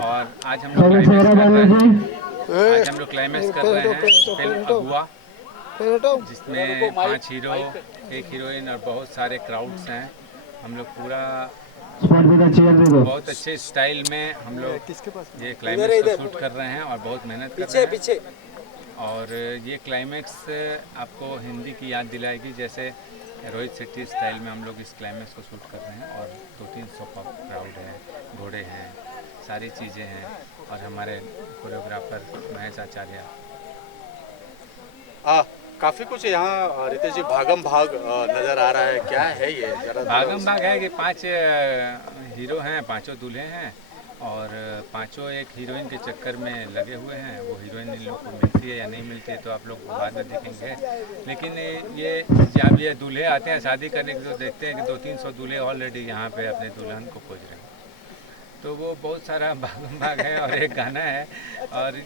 और आज हम लोग क्लाइमेक्स कर रहे हैं। आज हम लोग क्लाइमेक्स कर रहे हैं फिल्म अगुआ, जिसमें 5 हीरो, एक हीरोइन और बहुत सारे क्राउड्स हैं। हम लोग पूरा बहुत अच्छे स्टाइल में हम लोग ये क्लाइमेक्स को शूट कर रहे हैं और बहुत मेहनत कर रहे हैं। और ये क्लाइमेक्स आपको हिंदी की याद दिलाएगी, जैसे रोहित शेट्टी स्टाइल में हम लोग इस क्लाइमेक्स को शूट कर रहे हैं। और 200-300 क्राउड है, घोड़े हैं, सारी चीज़ें हैं, और हमारे कोरियोग्राफर महेश आचार्य। काफी कुछ यहाँ रितेश जी भागम भाग नजर आ रहा है, क्या है ये जरा? भागम भाग है कि 5 हीरो हैं, 5 दूल्हे हैं, और 5 एक हीरोइन के चक्कर में लगे हुए हैं। वो हीरोइन इन लोग को मिलती है या नहीं मिलती है तो आप लोग बाद में देखेंगे। लेकिन ये जब ये दूल्हे आते हैं शादी करने के तो देखते हैं कि 200-300 दूल्हे ऑलरेडी यहाँ पे अपने दुल्हन को खोज रहे हैं। तो वो बहुत सारा भागम भाग है और एक गाना है, और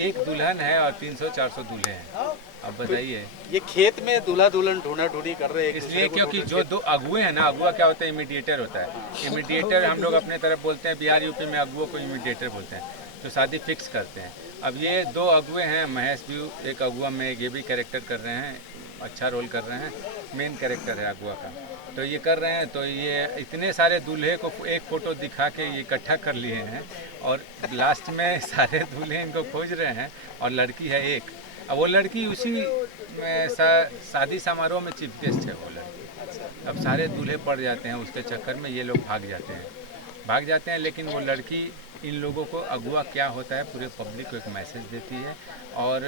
एक दुल्हन है और 300-400 दूल्हे हैं। अब बताइए, ये खेत में दूल्हा दुल्हन ढूंढा ढूंढी कर रहे हैं इसलिए क्योंकि जो 2 अगुए हैं ना, अगुआ क्या होता है, इमीडिएटर होता है। इमीडिएटर हम लोग अपने तरफ बोलते हैं, बिहार यूपी में अगुओं को इमीडिएटर बोलते हैं, जो शादी फिक्स करते हैं। अब ये 2 अगुए हैं, महेश भी एक अगुआ में ये भी कैरेक्टर कर रहे हैं, अच्छा रोल कर रहे हैं, मेन कैरेक्टर है अगुआ का। तो ये कर रहे हैं, तो ये इतने सारे दूल्हे को एक फ़ोटो दिखा के ये इकट्ठा कर लिए हैं, और लास्ट में सारे दूल्हे इनको खोज रहे हैं, और लड़की है एक। अब वो लड़की उसी शादी समारोह में चीफ गेस्ट है वो लड़की। अब सारे दूल्हे पड़ जाते हैं उसके चक्कर में, ये लोग भाग जाते हैं। लेकिन वो लड़की इन लोगों को, अगुआ क्या होता है, पूरे पब्लिक को एक मैसेज देती है। और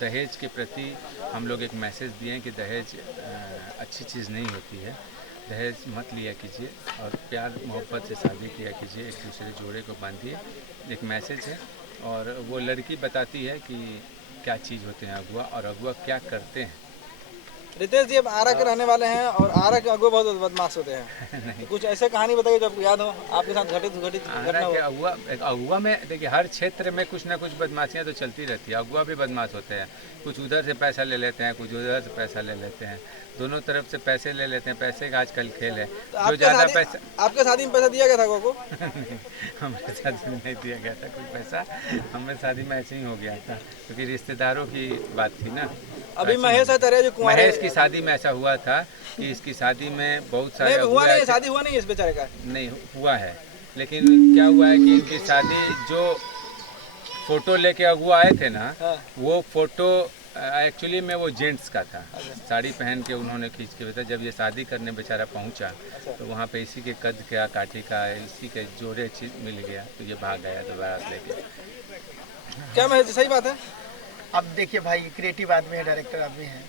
दहेज के प्रति हम लोग एक मैसेज दिए हैं कि दहेज अच्छी चीज़ नहीं होती है, दहेज मत लिया कीजिए, और प्यार मोहब्बत से शादी किया कीजिए, एक दूसरे जोड़े को बांधिए, एक मैसेज है। और वो लड़की बताती है कि क्या चीज़ होते हैं अगुआ, और अगुआ क्या करते हैं। रितेश जी अब आरा के रहने वाले हैं, और आरा के अगुआ बहुत बदमाश होते हैं। तो कुछ ऐसे कहानी बताइए जो आपको याद हो, आपके साथ घटित घटना हो। अगुआ में देखिए, हर क्षेत्र में कुछ ना कुछ बदमाशियाँ तो चलती रहती है। अगुआ भी बदमाश होते हैं, कुछ उधर से पैसा ले लेते हैं, कुछ उधर से पैसा ले लेते हैं, दोनों तरफ से पैसे ले लेते हैं। पैसे का आजकल खेल है, तो जो ज़्यादा पैसा। आपके शादी में पैसा दिया गया था अगुआ को? हमारे शादी में नहीं दिया गया था कोई पैसा, हमारे शादी में ऐसे ही हो गया था, क्योंकि रिश्तेदारों की बात थी ना। अभी महेश आचार्य जो कुंवारे, महेश की शादी में ऐसा हुआ था कि इसकी शादी में बहुत सारे हुआ नहीं, शादी हुआ नहीं इस बेचारे का? नहीं हुआ है, लेकिन क्या हुआ है कि इनकी शादी, जो फोटो लेके अगुआ आए थे ना, वो फोटो एक्चुअली में वो जेंट्स का था। साड़ी पहन के उन्होंने खींच के भेजा। जब ये शादी करने बेचारा पहुंचा तो वहाँ पे इसी के कद का, काठी का, इसी के जोड़े चीज मिल गया, तो ये भाग गया दोबारा लेके। क्या महेश, सही बात है? अब देखिए भाई, क्रिएटिव आदमी है, डायरेक्टर आदमी है,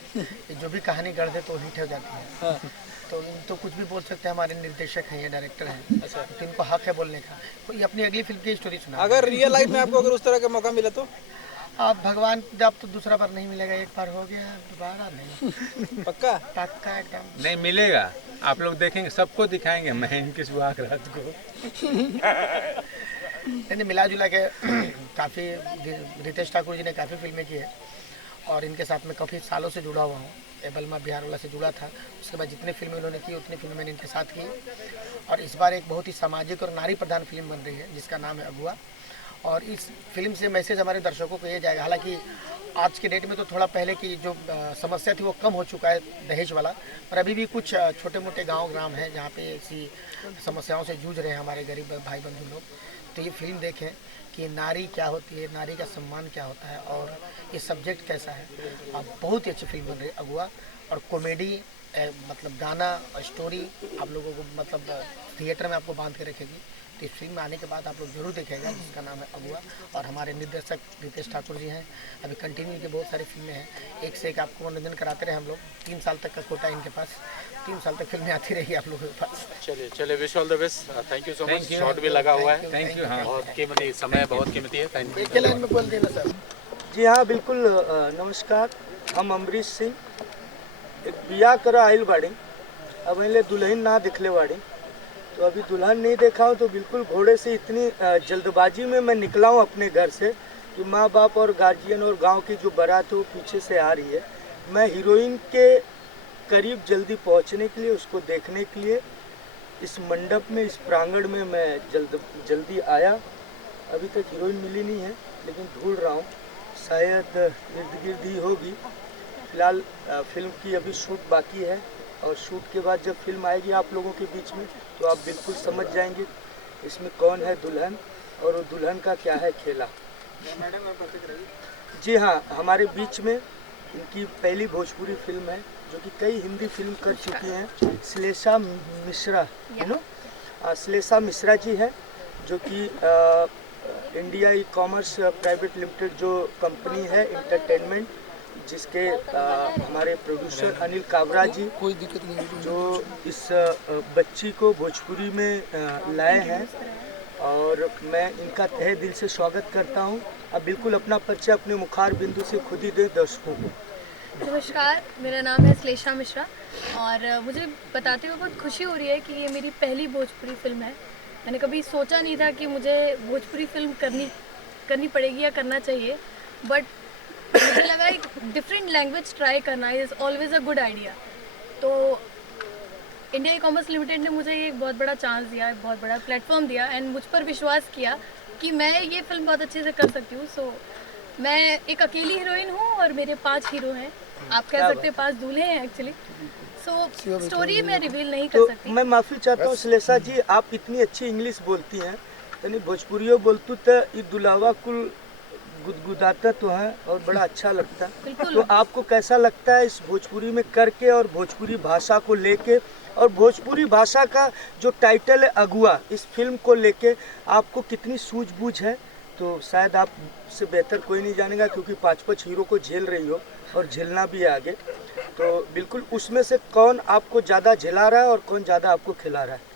जो भी कहानी गढ़ दे तो हिट हो जाती है। तो कुछ भी बोल सकते हैं, हमारे निर्देशक हैं, ये डायरेक्टर हैं। अच्छा, तो इनको हक है बोलने का। कोई अपनी अगली फिल्म की स्टोरी सुना। अगर रियल लाइफ में आपको अगर उस तरह का मौका मिले तो? आप भगवान, जब तो दूसरा बार नहीं मिलेगा, एक बार हो गया, दोबारा नहीं। पक्का? पक्का एकदम नहीं मिलेगा। आप लोग देखेंगे, सबको दिखाएंगे मैं इनके सुहाग रात को। नहीं, मिला जुला के काफ़ी रितेश ठाकुर जी ने काफ़ी फिल्में की है, और इनके साथ में काफ़ी सालों से जुड़ा हुआ हूँ। एबलमा बिहार वाला से जुड़ा था, उसके बाद जितनी फिल्में उन्होंने की उतनी फिल्में मैंने इनके साथ की। और इस बार एक बहुत ही सामाजिक और नारी प्रधान फिल्म बन रही है जिसका नाम है अगुआ। और इस फिल्म से मैसेज हमारे दर्शकों को ये जाएगा। हालांकि आज के डेट में तो थोड़ा पहले की जो समस्या थी वो कम हो चुका है, दहेज वाला, पर अभी भी कुछ छोटे मोटे गांव ग्राम हैं जहाँ पे ऐसी समस्याओं से जूझ रहे हैं हमारे गरीब भाई बंधु लोग। तो ये फिल्म देखें कि नारी क्या होती है, नारी का सम्मान क्या होता है, और ये सब्जेक्ट कैसा है। अब बहुत ही अच्छी फिल्म बन रही है अगुआ, और कॉमेडी, मतलब गाना, स्टोरी आप लोगों को मतलब थिएटर में आपको बांध के रखेगी। तो इस फिल्म में आने के बाद आप लोग जरूर देखेगा, जिसका नाम है अगुआ। और हमारे निर्देशक रितेश ठाकुर जी हैं। अभी कंटिन्यू की बहुत सारी फिल्में हैं, एक से एक आपको मनोरंजन कराते रहे हम लोग। 3 साल तक का कोटा है इनके पास, 3 साल तक फिल्में आती रहेगी आप लोगों के पास। चलिए wish all the best. Thank you so much. Shot भी लगा हुआ है। Thank you. हाँ, बहुत कीमती समय, बहुत कीमती है। Thank you. एक लाइन में बोल देना सर। जी हाँ, बिल्कुल। नमस्कार, हम अमरीश सिंह। एक बिया करा आइल बाड़ी, अब अले दुल्हन ना दिखले बाड़ी, तो अभी दुल्हन नहीं देखा हूँ। तो बिल्कुल घोड़े से इतनी जल्दबाजी में मैं निकला हूँ अपने घर से कि माँ बाप और गार्जियन और गांव की जो बारात है वो पीछे से आ रही है। मैं हीरोइन के करीब जल्दी पहुँचने के लिए, उसको देखने के लिए इस मंडप में, इस प्रांगण में मैं जल्दी आया। अभी तक हीरोइन मिली नहीं है, लेकिन ढूंढ रहा हूँ, शायद इर्द गिर्द ही होगी। फिलहाल फिल्म की अभी शूट बाकी है, और शूट के बाद जब फिल्म आएगी आप लोगों के बीच में तो आप बिल्कुल समझ जाएंगे इसमें कौन है दुल्हन और वो दुल्हन का क्या है खेला। जी हाँ, हमारे बीच में इनकी पहली भोजपुरी फिल्म है, जो कि कई हिंदी फिल्म कर चुकी हैं, श्लेषा मिश्रा, यू नो, श्लेषा मिश्रा जी हैं, जो कि India e commerce private limited जो कंपनी है इंटरटेनमेंट, जिसके हमारे प्रोड्यूसर अनिल काबरा जी कोई दिक्कत नहीं। जो इस बच्ची को भोजपुरी में लाए हैं, और मैं इनका तहे दिल से स्वागत करता हूं। अब बिल्कुल अपना परिचय अपने मुखार बिंदु से खुद ही दें दर्शकों को। नमस्कार, मेरा नाम है श्लेषा मिश्रा और मुझे बताते हुए बहुत खुशी हो रही है कि ये मेरी पहली भोजपुरी फिल्म है। मैंने कभी सोचा नहीं था कि मुझे भोजपुरी फिल्म करनी पड़ेगी या करना चाहिए, बट मुझे लगा एक डिफरेंट लैंग्वेज ट्राई करना is always a good idea. तो इंडिया ई कॉमर्स लिमिटेड ने मुझे एक बहुत बड़ा चांस दिया, एक बहुत बड़ा प्लेटफॉर्म दिया एंड मुझ पर विश्वास किया कि मैं ये फिल्म बहुत अच्छे से कर सकती हूँ। सो मैं एक अकेली हीरोइन हूँ और मेरे 5 हीरो हैं, आप कह सकते हैं 5 दूल्हे हैं एक्चुअली। सो स्टोरी मैं रिवील नहीं कर तो सकती। मैं माफ़ी चाहता हूँ श्लेषा जी, आप इतनी अच्छी इंग्लिश बोलती हैं, यानी भोजपुरियो बोलतू तो ये दुलावा कुल गुदगुदाता तो है और बड़ा अच्छा लगता है। बिल्कुल। तो आपको कैसा लगता है इस भोजपुरी में करके, और भोजपुरी भाषा को लेके, और भोजपुरी भाषा का जो टाइटल है अगुआ, इस फिल्म को लेके आपको कितनी सूझबूझ है? तो शायद आप से बेहतर कोई नहीं जानेगा, क्योंकि 5 हीरो को झेल रही हो और झेलना भी है आगे। तो बिल्कुल उसमें से कौन आपको ज़्यादा झेला रहा है और कौन ज़्यादा आपको खिला रहा है?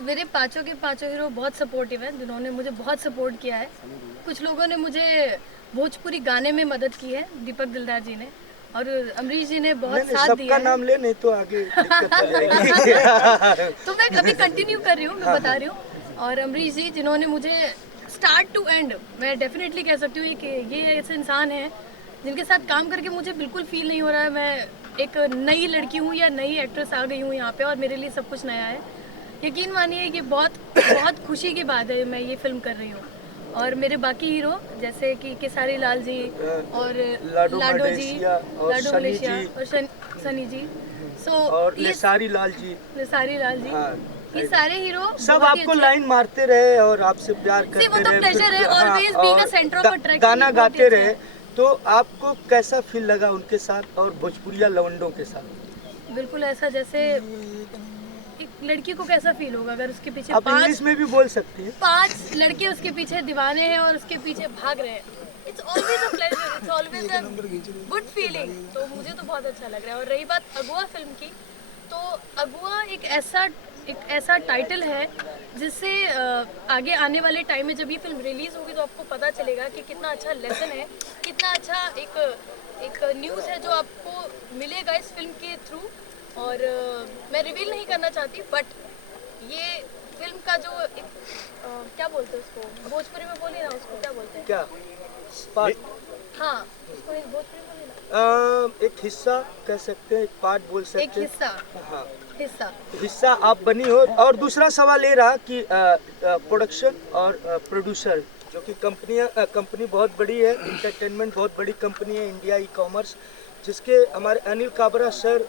मेरे 5 के 5 हीरो बहुत सपोर्टिव हैं, जिन्होंने मुझे बहुत सपोर्ट किया है। कुछ लोगों ने मुझे भोजपुरी गाने में मदद की है, दीपक दिलदार जी ने, और अमरीश जी ने बहुत साथ दिया सबका है। नाम ले, नहीं तो आगे दिक्कत हो जाएगी। तो मैं अभी कंटिन्यू कर रही हूँ, मैं बता रही हूँ। और अमरीश जी जिन्होंने मुझे स्टार्ट टू एंड, मैं डेफिनेटली कह सकती हूँ कि ये ऐसे इंसान हैं जिनके साथ काम करके मुझे बिल्कुल फील नहीं हो रहा है मैं एक नई लड़की हूँ या नई एक्ट्रेस आ गई हूँ यहाँ पे, और मेरे लिए सब कुछ नया है। यकीन मानिए ये बहुत बहुत खुशी की बात है, मैं ये फिल्म कर रही हूँ। और मेरे बाकी हीरो जैसे कि केसारी लाल जी और लाडो लाडो जी, मलेशिया और लाडो सनी मलेशिया जी। और सनी जी, और ये लेसारी लाल जी, सारी लाल जी, हाँ, ये सारे हीरो सब बहुत ही आपको अच्छे- लाइन मारते रहे और आपसे प्यार करते वो तो रहे, pleasure है, हाँ, always being a और center of attraction गाना बहुत गाते ही अच्छा रहे। है। तो आपको कैसा फील लगा उनके साथ और भोजपुरिया लवंडों के साथ? बिल्कुल ऐसा जैसे एक लड़की को कैसा फील होगा अगर उसके पीछे आप इंग्लिश में भी बोल सकती हैं। 5 लड़के उसके पीछे दीवाने हैं और उसके पीछे भाग रहे हैं। It's always a pleasure, it's always a good feeling. तो मुझे तो बहुत अच्छा लग रहा है। और रही बात अगुआ फिल्म की, तो अगुआ एक ऐसा टाइटल है जिससे आगे आने वाले टाइम में जब ये फिल्म रिलीज होगी तो आपको पता चलेगा कि कितना अच्छा लेसन है, कितना अच्छा एक न्यूज़ है जो आपको मिलेगा इस फिल्म के थ्रू। और मैं रिवील नहीं करना चाहती, बट ये फिल्म का जो एक क्या बोलते हैं उसको, भोजपुरी में बोलिए ना, उसको क्या बोलते हैं? क्या पार्ट? हाँ, उसको भोजपुरी में बोलिए ना। एक हिस्सा कह सकते हैं, एक पार्ट बोल एक सकते हैं। हाँ, हिस्सा आप बनी हो। और दूसरा सवाल ये रहा कि प्रोडक्शन और प्रोड्यूसर, जो कि कंपनी बहुत बड़ी है, इंटरटेनमेंट बहुत बड़ी कंपनी है इंडिया ई कॉमर्स, जिसके हमारे अनिल काबरा सर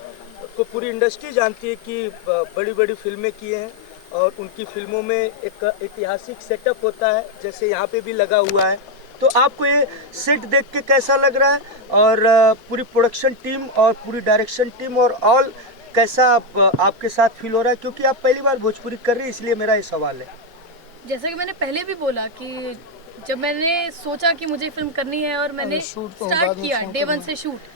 को पूरी इंडस्ट्री जानती है कि बड़ी बड़ी फिल्में किए हैं, और उनकी फिल्मों में एक ऐतिहासिक सेटअप होता है, जैसे यहाँ पे भी लगा हुआ है। तो आपको ये सेट देख के कैसा लग रहा है, और पूरी प्रोडक्शन टीम और पूरी डायरेक्शन टीम और ऑल कैसा आपके साथ फील हो रहा है? क्योंकि आप पहली बार भोजपुरी कर रही है, इसलिए मेरा ये सवाल है। जैसे कि मैंने पहले भी बोला कि जब मैंने सोचा कि मुझे फिल्म करनी है और मैंने स्टार्ट किया डे 1 से शूट,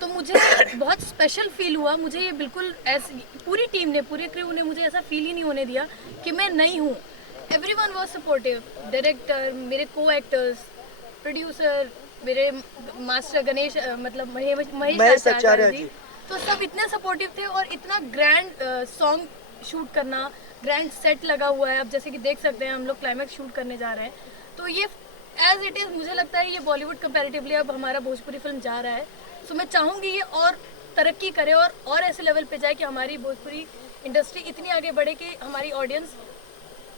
तो मुझे बहुत स्पेशल फील हुआ। मुझे ये बिल्कुल ऐसे पूरी टीम ने, पूरे क्रू ने मुझे ऐसा फील ही नहीं होने दिया कि मैं नहीं हूँ। एवरीवन वाज सपोर्टिव, डायरेक्टर, मेरे को एक्टर्स, प्रोड्यूसर, मेरे मास्टर गणेश मतलब महेश आचार्य जी, तो सब इतने सपोर्टिव थे। और इतना ग्रैंड सॉन्ग शूट करना, ग्रैंड सेट लगा हुआ है, अब जैसे कि देख सकते हैं हम लोग क्लाइमैक्स शूट करने जा रहे हैं। तो ये एज इट इज़ मुझे लगता है ये बॉलीवुड कंपैरेटिवली अब हमारा भोजपुरी फिल्म जा रहा है। सो मैं चाहूँगी ये और तरक्की करे और ऐसे लेवल पे जाए कि हमारी भोजपुरी इंडस्ट्री इतनी आगे बढ़े कि हमारी ऑडियंस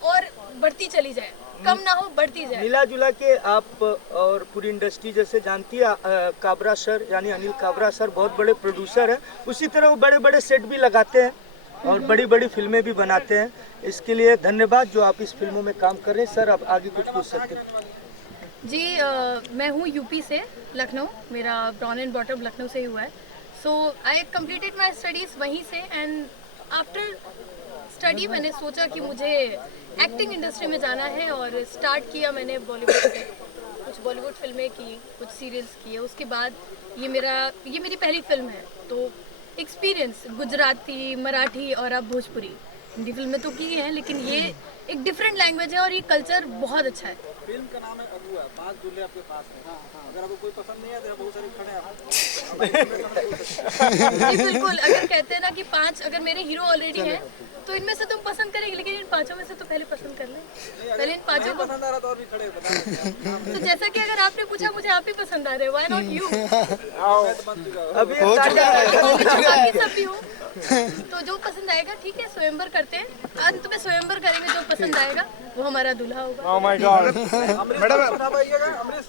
और बढ़ती चली जाए। कम ना हो, बढ़ती जाए। मिला जुला के आप और पूरी इंडस्ट्री जैसे जानती है, काबरा सर यानी अनिल काबरा सर बहुत बड़े प्रोड्यूसर हैं, उसी तरह वो बड़े बड़े सेट भी लगाते हैं और बड़ी बड़ी फिल्में भी बनाते हैं। इसके लिए धन्यवाद जो आप इस फिल्मों में काम कर रहे हैं। सर आप आगे कुछ पूछ सकते हैं। जी मैं हूँ यूपी से, लखनऊ, मेरा ब्रॉन एंड बॉटम लखनऊ से ही हुआ है। सो आई कंप्लीटेड माई स्टडीज़ वहीं से, एंड आफ्टर स्टडी मैंने सोचा कि मुझे एक्टिंग इंडस्ट्री में जाना है और स्टार्ट किया मैंने बॉलीवुड से। कुछ बॉलीवुड फिल्में की, कुछ सीरियल्स किए, उसके बाद ये मेरी पहली फिल्म है। तो एक्सपीरियंस गुजराती, मराठी और अब भोजपुरी, हिंदी फिल्में तो की हैं, लेकिन ये एक डिफरेंट लैंग्वेज है और ये कल्चर बहुत अच्छा है। फिल्म का नाम है अगुआ, 5 दूल्हे आपके पास हैं। अगर आपको कोई पसंद नहीं है तो बहुत सारे खड़े हैं। जी बिल्कुल, अगर कहते हैं ना कि 5 अगर मेरे हीरो ऑलरेडी हैं तो इनमें से तुम पसंद करेंगे, लेकिन इन 5 में से तो पहले पसंद कर लें। पहले इन 5 को पसंद आ रहा तो और भी खड़े बता। तो जैसा कि अगर आपने पूछा मुझे आप ही पसंद आ रहे हैं, व्हाई नॉट यू? अभी ताजा सब भी हो तो जो पसंद आएगा ठीक है, स्वयंवर करते हैं, अंत में स्वयंवर करेंगे, जो पसंद आएगा वो हमारा दूल्हा होगा। Oh my God. अमरीश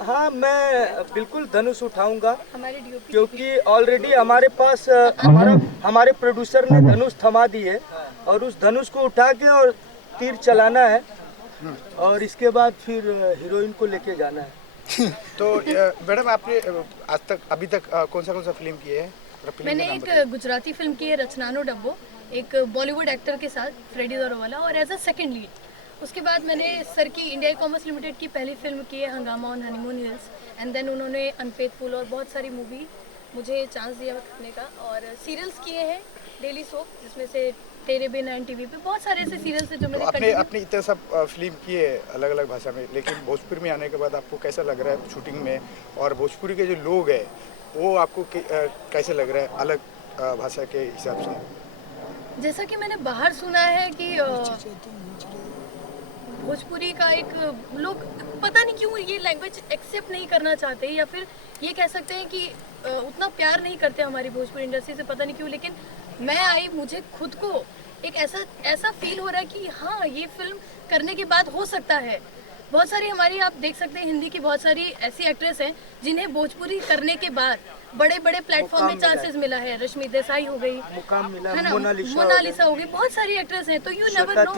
हाँ मैं बिल्कुल धनुष उठाऊंगा, हमारे डीओपी क्योंकि ऑलरेडी हमारे पास हमारे प्रोड्यूसर ने धनुष थमा दी है और उस धनुष को उठा के और तीर चलाना है और इसके बाद फिर हीरोइन को लेके जाना है। तो मैडम आपने आज तक अभी तक कौन सा फिल्म की है? मैंने एक गुजराती फिल्म की है, रचनानो डब्बो, एक बॉलीवुड एक्टर के साथ, फ्रेडी दरोवाला, और एज अ सेकंड लीड। उसके बाद मैंने सर की इंडिया कॉमर्स लिमिटेड की पहली फिल्म की है, Hungama on Honeymoon Hills, and then उन्होंने अनफेथफुल और बहुत सारी मूवी मुझे चांस दिया करने का, और सीरियल्स किए हैं, डेली सोप, जिसमें से तेरे बिन एंड टीवी पे बहुत सारे ऐसे सीरियल्स हैं जो मैंने अपने इतने सब फिल्म किए अलग अलग भाषा में, लेकिन भोजपुरी में आने के बाद आपको कैसा लग रहा है शूटिंग में? और भोजपुरी के जो लोग हैं वो आपको कैसे लग रहा है अलग भाषा के हिसाब से? जैसा कि मैंने बाहर सुना है कि भोजपुरी का एक लोग पता नहीं क्यों ये लैंग्वेज एक्सेप्ट नहीं करना चाहते, या फिर ये कह सकते हैं कि उतना प्यार नहीं करते हमारी भोजपुरी इंडस्ट्री से, पता नहीं क्यों। लेकिन मैं आई, मुझे खुद को एक ऐसा फील हो रहा है कि हाँ ये फिल्म करने के बाद हो सकता है। बहुत सारी हमारी आप देख सकते हैं हिंदी की बहुत सारी ऐसी एक्ट्रेस हैं जिन्हें भोजपुरी करने के बाद बड़े बड़े प्लेटफॉर्म में चांसेस मिला है। रश्मि देसाई हो गई, मुकाम मिला, है ना, मोनालिसा हो गई, बहुत सारी एक्ट्रेस हैं। तो you never know,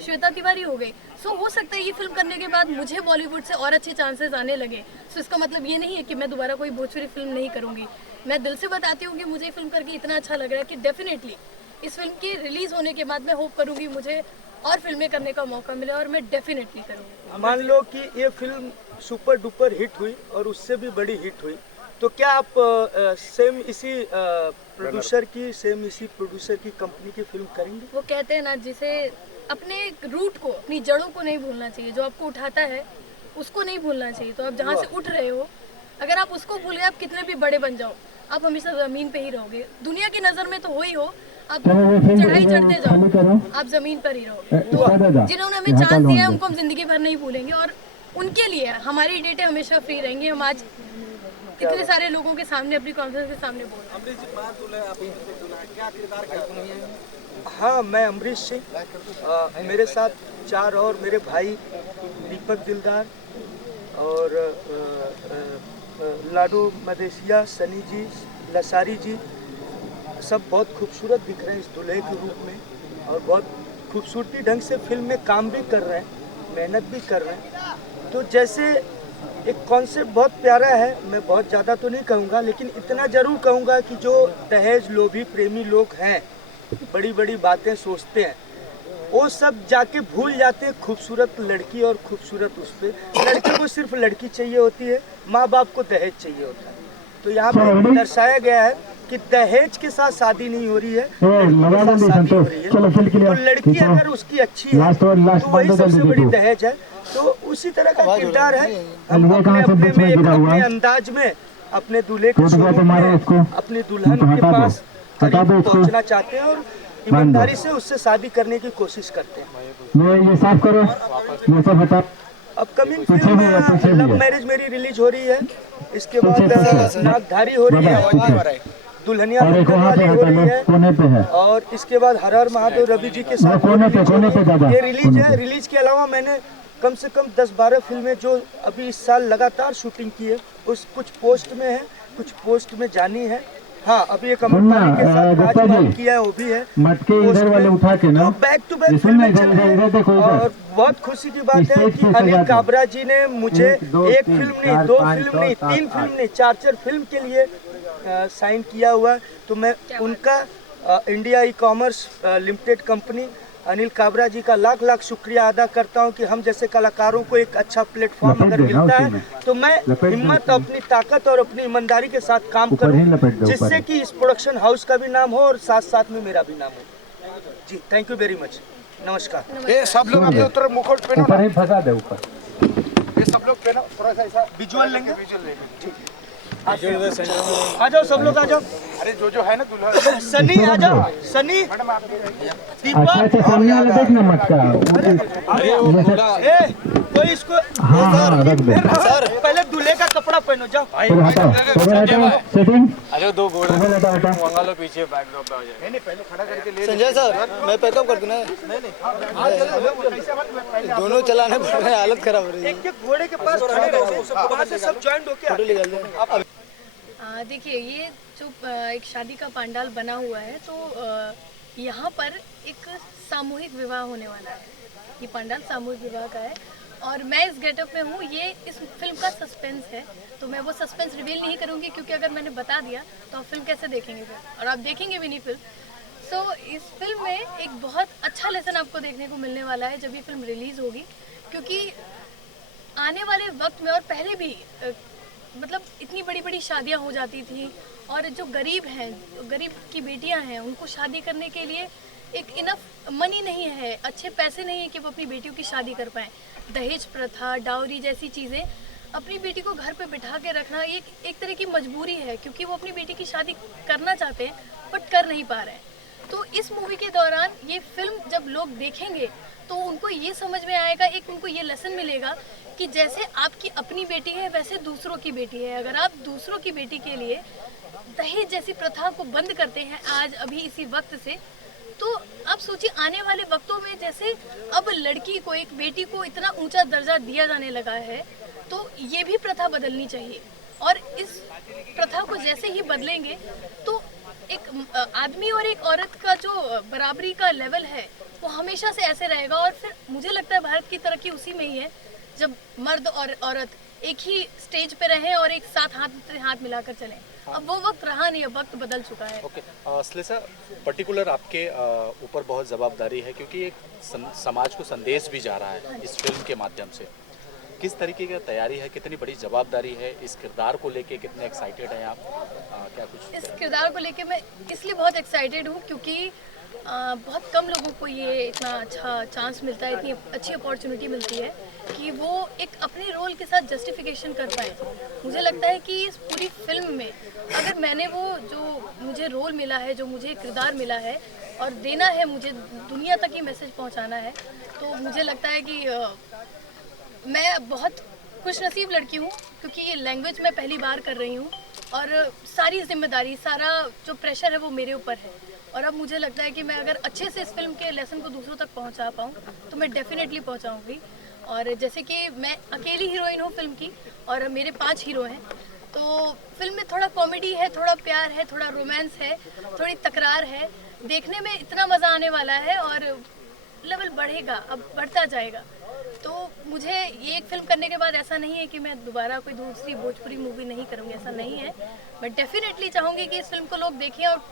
Shweta Tiwari हो गई। सो हो सकता है ये फिल्म करने के बाद मुझे बॉलीवुड से और अच्छे चांसेस आने लगे। सो इसका मतलब ये नहीं है कि मैं दोबारा कोई भोजपुरी फिल्म नहीं करूँगी। मैं दिल से बताती हूँ कि मुझे फिल्म करके इतना अच्छा लग रहा है कि डेफिनेटली इस फिल्म के रिलीज होने के बाद मैं होप करूँगी मुझे और फिल्में करने का मौका मिले, और मैं डेफिनेटली करूँगी। मान लो कि ये फिल्म सुपर डुपर हिट हुई और उससे भी बड़ी हिट हुई, तो क्या आप सेम इसी प्रोड्यूसर की कंपनी की फिल्म करेंगे? वो कहते हैं ना, जिसे अपने रूट को, अपनी जड़ों को नहीं भूलना चाहिए, जो आपको उठाता है उसको नहीं भूलना चाहिए। तो आप जहाँ से उठ रहे हो, अगर आप उसको भूल गए, आप कितने भी बड़े बन जाओ, आप हमेशा जमीन पे ही रहोगे। दुनिया की नज़र में तो हो ही हो, आप चढ़ाई चढ़ते जाओ, आप जमीन पर ही रहोगे। तो जिन्होंने हमें चांस दिया है उनको हम जिंदगी भर नहीं भूलेंगे, और उनके लिए हमारी डेटें हमेशा फ्री रहेंगी। हम आज इतने सारे लोगों के सामने अपनी कॉन्फ्रेंस के सामने बोल रहे हैं। अमरीश जी, 5 दूल्हे आप क्या किरदार क्या? हाँ मैं अमरीश सिंह, मेरे साथ 4 और मेरे भाई दीपक दिलदार और लाडू मदेशिया, सनी जी, लसारी जी, सब बहुत खूबसूरत दिख रहे हैं इस दूल्हे के रूप में, और बहुत खूबसूरती ढंग से फिल्म में काम भी कर रहे हैं, मेहनत भी कर रहे हैं। तो जैसे एक कॉन्सेप्ट बहुत प्यारा है, मैं बहुत ज़्यादा तो नहीं कहूँगा, लेकिन इतना ज़रूर कहूँगा कि जो दहेज लोभी प्रेमी लोग हैं, बड़ी बड़ी बातें सोचते हैं, वो सब जाके भूल जाते हैं खूबसूरत लड़की और खूबसूरत उस पर। लड़की को सिर्फ लड़की चाहिए होती है, माँ बाप को दहेज चाहिए होता है। तो यहाँ पर दर्शाया गया है कि दहेज के साथ शादी नहीं हो रही है, शादी हो रही है। तो लड़की अगर उसकी अच्छी है तो वही सबसे बड़ी दहेज है। तो उसी तरह का किरदार है। हम अपने अंदाज में अपने दूल्हे को, अपनी दुल्हन के पास पहुँचना चाहते हैं और ईमानदारी से उससे शादी करने की कोशिश करते हैं। ये साफ करो, ये सब बता। अपकमिंग फिल्म में लव मैरिज मेरी रिलीज हो रही है, इसके बाद नागधारी हो रही है, दुल्हनिया वाली हो रही है, और इसके बाद हर हर महादेव रवि जी के साथ ये रिलीज है। रिलीज के अलावा मैंने कम से कम 10-12 फिल्में जो अभी इस साल लगातार शूटिंग की है, उस कुछ पोस्ट में है, कुछ पोस्ट में जानी है। हाँ, अभी एक अमर पाली के साथ गुप्ता राजपाल जी, किया है, वो भी है मटके इधर वाले उठा के ना, तो बैक टू बैक ये सुन फिल्में इधर चल रही इधर हैं। देखो इधर। और बहुत खुशी की बात है स्टेज कि पे अनिल सजा दो। काबरा जी ने मुझे 1, 2, एक 3, फिल्म नहीं, 4, 2 5, फिल्म 6, नहीं, 7, 3 फिल्म 8 नहीं, 4 फिल्म के लिए साइन किया हुआ है। तो मैं उनका India e commerce limited company Anil Kabra ji का लाख लाख शुक्रिया अदा करता हूं कि हम जैसे कलाकारों को एक अच्छा प्लेटफॉर्म लपेट अगर देना मिलता उसी है में। तो मैं लपेट दो हिम्मत, उसी में। अपनी ताकत और अपनी ईमानदारी के साथ काम ऊपर ही करूं, लपेट दो, ऊपर जिससे ही। कि इस प्रोडक्शन हाउस का भी नाम हो और साथ साथ में मेरा भी नाम हो। जी, थैंक यू वेरी मच, नमस्कार। ये सब लोग अपने उत्तर मुकुट पहनो ना, ऊपर ही फंसा दे ऊपर। ये सब लोग पहनो, थोड़ा सा ऐसा विजुअल लेंगे, विजुअल लेंगे। आ जाओ सब लोग, आ जाओ। अरे जो है ना दूल्हा, सनी आ जाओ, सनी, मैडम आप दीपक, अच्छा सामने वाला देखना मटका। ए, कोई इसको हाँ हाँ रख दे। सर पहले दूल्हे का कपड़ा पहनो, जाओ। तो हटाओ, टेबल हटाओ, सेटिंग। टेबल हटाओ हटाओ। नहीं पहले खड़ा करके ले संजय सर, मैं पैकअप कर दूं ना, दोनों चलाने पड़ रहे हैं, हालत खराब हो रही है। एक एक घोड़े के पास खड़े रहो, वहाँ से सब ज्वाइंट होके देखिए, ये जो एक शादी का पंडाल बना हुआ है, तो यहाँ पर एक सामूहिक विवाह होने वाला है। ये पंडाल सामूहिक विवाह का है और मैं इस गेटअप में हूँ। ये इस फिल्म का सस्पेंस है, तो मैं वो सस्पेंस रिवील नहीं करूँगी, क्योंकि अगर मैंने बता दिया तो आप फिल्म कैसे देखेंगे फिर, और आप देखेंगे भी नहीं फिल्म। सो इस फिल्म में एक बहुत अच्छा लेसन आपको देखने को मिलने वाला है जब ये फिल्म रिलीज़ होगी, क्योंकि आने वाले वक्त में और पहले भी मतलब इतनी बड़ी बड़ी शादियां हो जाती थी, और जो गरीब हैं, गरीब की बेटियां हैं, उनको शादी करने के लिए एक इनफ मनी नहीं है, अच्छे पैसे नहीं है कि वो अपनी बेटियों की शादी कर पाएँ। दहेज प्रथा, डाउरी जैसी चीज़ें, अपनी बेटी को घर पे बिठा के रखना ये एक तरह की मजबूरी है, क्योंकि वो अपनी बेटी की शादी करना चाहते हैं बट कर नहीं पा रहे हैं। तो इस मूवी के दौरान ये फिल्म जब लोग देखेंगे तो उनको ये समझ में आएगा, एक उनको ये लेसन मिलेगा कि जैसे आपकी अपनी बेटी है वैसे दूसरों की बेटी है। अगर आप दूसरों की बेटी के लिए दहेज जैसी प्रथा को बंद करते हैं आज अभी इसी वक्त से, तो आप सोचिए आने वाले वक्तों में जैसे अब लड़की को, एक बेटी को इतना ऊंचा दर्जा दिया जाने लगा है, तो ये भी प्रथा बदलनी चाहिए। और इस प्रथा को जैसे ही बदलेंगे तो एक आदमी और एक औरत का जो बराबरी का लेवल है वो हमेशा से ऐसे रहेगा। और फिर मुझे लगता है भारत की तरक्की उसी में ही है जब मर्द और औरत एक ही स्टेज पे रहें और एक साथ हाथ मिलाकर चलें। अब वो वक्त रहा नहीं, अब वक्त बदल चुका है। ओके श्लेषा, पर्टिकुलर आपके ऊपर बहुत जवाबदारी है, क्योंकि एक समाज को संदेश भी जा रहा है इस फिल्म के माध्यम से। किस तरीके की तैयारी है, कितनी बड़ी जवाबदारी है, इस किरदार को लेके कितने एक्साइटेड हैं आप? क्या कुछ इस किरदार को लेके मैं इसलिए बहुत एक्साइटेड हूँ क्योंकि बहुत कम लोगों को ये इतना अच्छा चांस मिलता है, इतनी अच्छी अपॉर्चुनिटी मिलती है कि वो एक अपने रोल के साथ जस्टिफिकेशन कर पाए। मुझे लगता है कि इस पूरी फिल्म में अगर मैंने वो जो मुझे रोल मिला है, जो मुझे किरदार मिला है और देना है, मुझे दुनिया तक ये मैसेज पहुंचाना है, तो मुझे लगता है कि मैं बहुत खुशनसीब लड़की हूँ क्योंकि ये लैंग्वेज मैं पहली बार कर रही हूँ और सारी जिम्मेदारी, सारा जो प्रेशर है वो मेरे ऊपर है। और अब मुझे लगता है कि मैं अगर अच्छे से इस फिल्म के लेसन को दूसरों तक पहुंचा पाऊँ तो मैं डेफिनेटली पहुंचाऊंगी। और जैसे कि मैं अकेली हीरोइन हूँ फिल्म की और मेरे 5 हीरो हैं, तो फिल्म में थोड़ा कॉमेडी है, थोड़ा प्यार है, थोड़ा रोमांस है, थोड़ी तकरार है। देखने में इतना मज़ा आने वाला है और लेवल बढ़ेगा, अब बढ़ता जाएगा। तो मुझे ये एक फिल्म करने के बाद ऐसा नहीं है कि मैं दोबारा कोई दूसरी भोजपुरी मूवी नहीं करूँगी, ऐसा नहीं है। मैं डेफिनेटली चाहूँगी कि इस फिल्म को लोग देखें और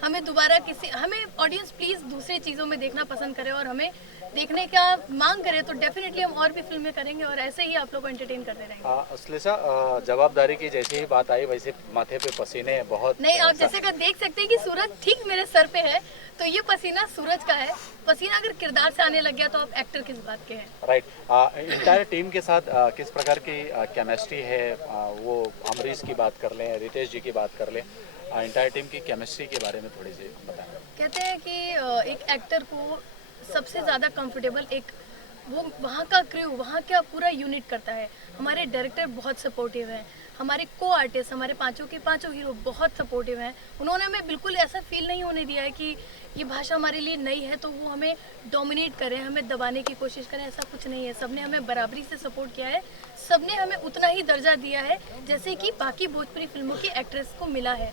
हमें दोबारा हमें ऑडियंस प्लीज़ दूसरी चीज़ों में देखना पसंद करे और हमें देखने का मांग करे, तो डेफिनेटली हम और भी फिल्में करेंगे और ऐसे ही आप लोग को एंटरटेन करते रहेंगे। श्लेषा, जवाबदारी की जैसे ही बात आई वैसे माथे पे पसीने बहुत नहीं, आप जैसे का देख सकते हैं कि सूरज ठीक मेरे सर पे है, तो ये पसीना सूरज का है। पसीना अगर किरदार से आने लग गया तो आप एक्टर किस बात के हैं? राइट। इंटायर टीम के साथ किस प्रकार की केमिस्ट्री है, वो अमरीश की बात कर लें, रितेश जी की बात कर लें, इंटायर टीम की केमिस्ट्री के बारे में थोड़ी सी बताएं। कहते हैं कि एक एक्टर को सबसे ज़्यादा कंफर्टेबल एक वो वहाँ का क्रू, वहाँ का पूरा यूनिट करता है। हमारे डायरेक्टर बहुत सपोर्टिव हैं, हमारे को आर्टिस्ट, हमारे पांचों के पांचों हीरो बहुत सपोर्टिव हैं। उन्होंने हमें बिल्कुल ऐसा फील नहीं होने दिया है कि ये भाषा हमारे लिए नई है तो वो हमें डोमिनेट करें, हमें दबाने की कोशिश करें, ऐसा कुछ नहीं है। सबने हमें बराबरी से सपोर्ट किया है, सबने हमें उतना ही दर्जा दिया है जैसे कि बाकी भोजपुरी फिल्मों की एक्ट्रेस को मिला है।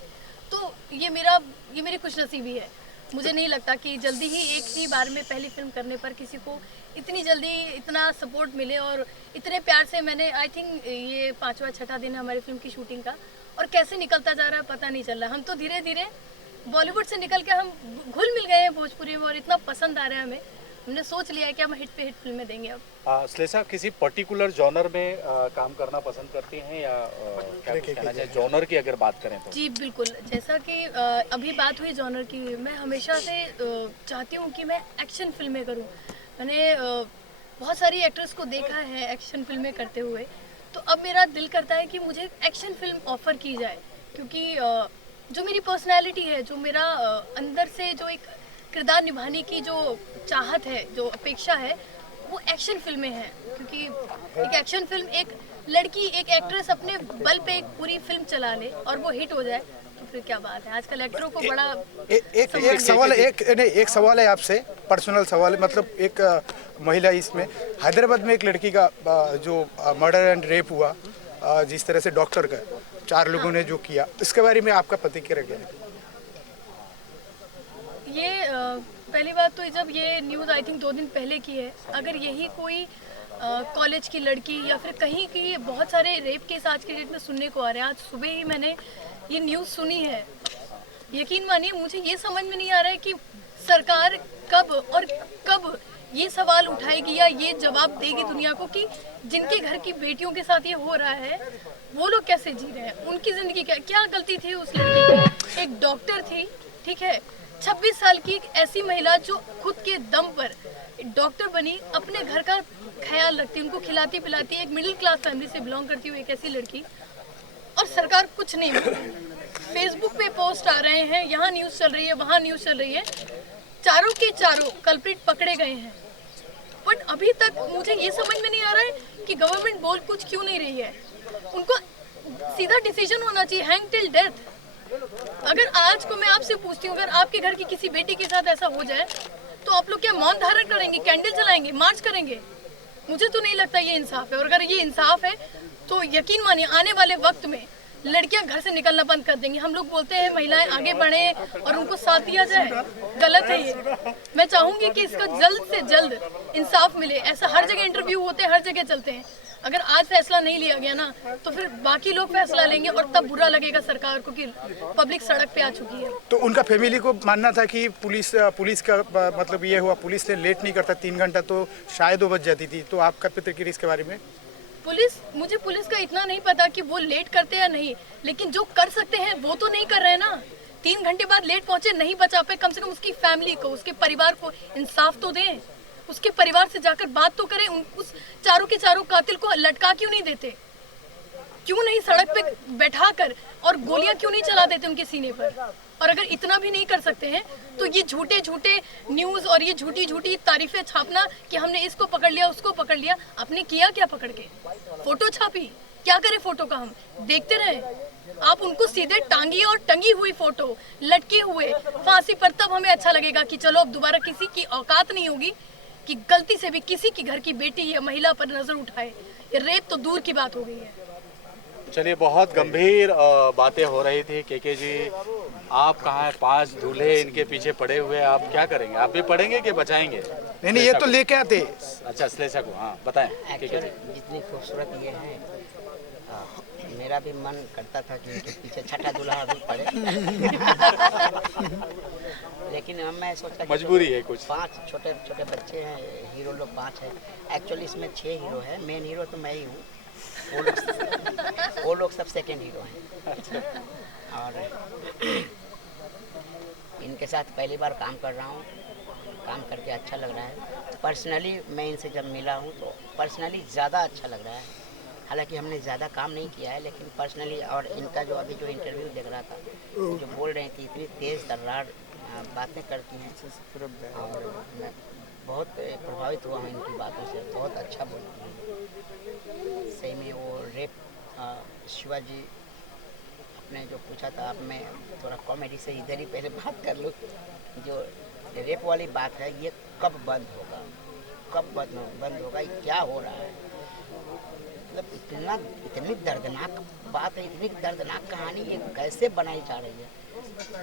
तो ये मेरी खुशनसीबी है। मुझे नहीं लगता कि जल्दी ही एक ही बार में पहली फिल्म करने पर किसी को इतनी जल्दी इतना सपोर्ट मिले, और इतने प्यार से मैंने आई थिंक ये 5वां 6ठा दिन है हमारी फिल्म की शूटिंग का, और कैसे निकलता जा रहा है पता नहीं चल रहा। हम तो धीरे धीरे बॉलीवुड से निकल के हम घुल मिल गए हैं भोजपुरी में, और इतना पसंद आ रहा है हमें, हमने सोच लिया है कि हम हिट पे हिट फिल्में देंगे अब। श्लेषा, किसी पर्टिकुलर जॉनर में काम करना पसंद करती हैं या क्या कुछ कहना चाहिए जॉनर की अगर बात करें तो? जी बिल्कुल, जैसा कि अभी बात हुई जॉनर की, मैं हमेशा से चाहती हूँ कि मैं एक्शन फिल्में करूँ। मैंने बहुत सारी एक्ट्रेस को देखा है एक्शन फिल्में करते हुए, तो अब मेरा दिल करता है कि मुझे एक्शन फिल्म ऑफर की जाए, क्योंकि जो मेरी पर्सनैलिटी है, जो मेरा अंदर से जो एक किरदार निभाने की जो चाहत है, जो अपेक्षा है, वो एक्शन फिल्में हैं। क्योंकि एक एक्शन फिल्म, एक लड़की, एक एक्ट्रेस अपने बल पे एक पूरी फिल्म चला ले और वो हिट हो जाए तो फिर क्या बात है। आजकल एक्टरों को बड़ा एक सवाल है आपसे, पर्सनल सवाल है, मतलब एक महिला, इसमें हैदराबाद में एक लड़की का जो मर्डर एंड रेप हुआ, जिस तरह से डॉक्टर का 4 लोगों ने जो किया, इसके बारे में आपका प्रतिक्रिया क्या है? ये पहली बात तो जब ये न्यूज़ आई थिंक 2 दिन पहले की है, अगर यही कोई कॉलेज की लड़की या फिर कहीं की, बहुत सारे रेप केस आज की डेट में सुनने को आ रहे हैं। आज सुबह ही मैंने ये न्यूज़ सुनी है। यकीन मानिए मुझे ये समझ में नहीं आ रहा है कि सरकार कब ये सवाल उठाएगी या ये जवाब देगी दुनिया को कि जिनके घर की बेटियों के साथ ये हो रहा है वो लोग कैसे जी रहे हैं, उनकी ज़िंदगी क्या गलती थी उस लड़की की। एक डॉक्टर थी, ठीक है, 26 साल की एक ऐसी महिला जो खुद के दम पर डॉक्टर बनी, अपने घर का ख्याल रखती, उनको खिलाती पिलाती, एक मिडिल क्लास फैमिली से बिलोंग करती हुई एक ऐसी लड़की, और सरकार कुछ नहीं बोलती। फेसबुक पे पोस्ट आ रहे हैं, यहाँ न्यूज़ चल रही है, वहाँ न्यूज़ चल रही है, चारों के चारों कल्प्रिट पकड़े गए हैं। बट अभी तक मुझे ये समझ में नहीं आ रहा है कि गवर्नमेंट बोल कुछ क्यों नहीं रही है। उनको सीधा डिसीजन होना चाहिए, हैंग टिल डेथ। अगर आज को मैं आपसे पूछती हूँ, अगर आपके घर की किसी बेटी के साथ ऐसा हो जाए तो आप लोग क्या मौन धारण करेंगे, कैंडल जलाएंगे, मार्च करेंगे? मुझे तो नहीं लगता ये इंसाफ है। और अगर ये इंसाफ है तो यकीन मानिए आने वाले वक्त में लड़कियां घर से निकलना बंद कर देंगी। हम लोग बोलते हैं महिलाएं आगे बढ़े और उनको साथ दिया जाए, गलत है ये। मैं चाहूंगी कि इसका जल्द से जल्द इंसाफ मिले। ऐसा हर जगह इंटरव्यू होते हैं, हर जगह चलते हैं। अगर आज फैसला नहीं लिया गया ना तो फिर बाकी लोग फैसला लेंगे और तब बुरा लगेगा सरकार को कि पब्लिक सड़क पे आ चुकी है। तो उनका फैमिली को मानना था कि पुलिस का मतलब ये हुआ, पुलिस ने लेट नहीं करता 3 घंटा तो शायद वो बच जाती थी। तो आपका प्रतिक्रिया इसके बारे में? मुझे पुलिस का इतना नहीं पता कि वो लेट करते या नहीं, लेकिन जो कर सकते हैं वो तो नहीं कर रहे हैं ना। 3 घंटे बाद लेट पहुंचे, नहीं बचा पाए, कम से कम उसकी फैमिली को, उसके परिवार को इंसाफ तो दें। उसके परिवार से जाकर बात तो करें। उस चारों के चारों कातिल को लटका क्यों नहीं देते? क्यों नहीं सड़क पे बैठा कर और गोलियां क्यों नहीं चला देते उनके सीने पर? और अगर इतना भी नहीं कर सकते हैं तो ये झूठे झूठे न्यूज़ और ये झूठी झूठी तारीफें छापना कि हमने इसको पकड़ लिया, उसको पकड़ लिया। आपने किया क्या पकड़ के? फोटो छापी, क्या करे फोटो का? हम देखते रहे? आप उनको सीधे टांगी और टंगी हुई फोटो लटके हुए फांसी पर, तब हमें अच्छा लगेगा कि चलो अब दोबारा किसी की औकात नहीं होगी कि गलती से भी किसी की घर की बेटी या महिला पर नजर उठाए। ये रेप तो दूर की बात हो गई है। चलिए, बहुत गंभीर बातें हो रही थी। के जी, आप कहाँ हैं? 5 दूल्हे इनके पीछे पड़े हुए, आप क्या करेंगे? आप भी पढ़ेंगे कि बचाएंगे? नहीं, ये तो लेके आते। अच्छा, श्लेषा को हाँ बताएं। एक्चुअली जितनी खूबसूरत ये हैं, मेरा भी मन करता था कि इनके पीछे 6ठा दूल्हा भी पड़े। लेकिन अब मैं सोचा मजबूरी है कुछ। 5 छोटे छोटे बच्चे हैं, हीरो लोग 5 हैं। एक्चुअली इसमें 6 हीरो है, मेन हीरो तो मैं ही हूँ, वो लोग सब सेकेंड हीरो हैं। और इनके साथ पहली बार काम कर रहा हूँ, काम करके अच्छा लग रहा है। पर्सनली मैं इनसे जब मिला हूँ तो पर्सनली ज़्यादा अच्छा लग रहा है। हालांकि हमने ज़्यादा काम नहीं किया है, लेकिन पर्सनली, और इनका जो अभी जो इंटरव्यू देख रहा था, जो बोल रही थी, इतनी तेज़ तर्रार बातें करती हैं, और बहुत प्रभावित हुआ हूँ इनकी बातों से, बहुत अच्छा बोलती हैं सही में। वो रेप शिवाजी आपने जो पूछा था, अब मैं थोड़ा कॉमेडी से इधर ही पहले बात कर लूँ। जो रेप वाली बात है, ये कब बंद होगा, कब बंद होगा, ये क्या हो रहा है? मतलब इतनी दर्दनाक बात है, इतनी दर्दनाक कहानी ये कैसे बनाई जा रही है?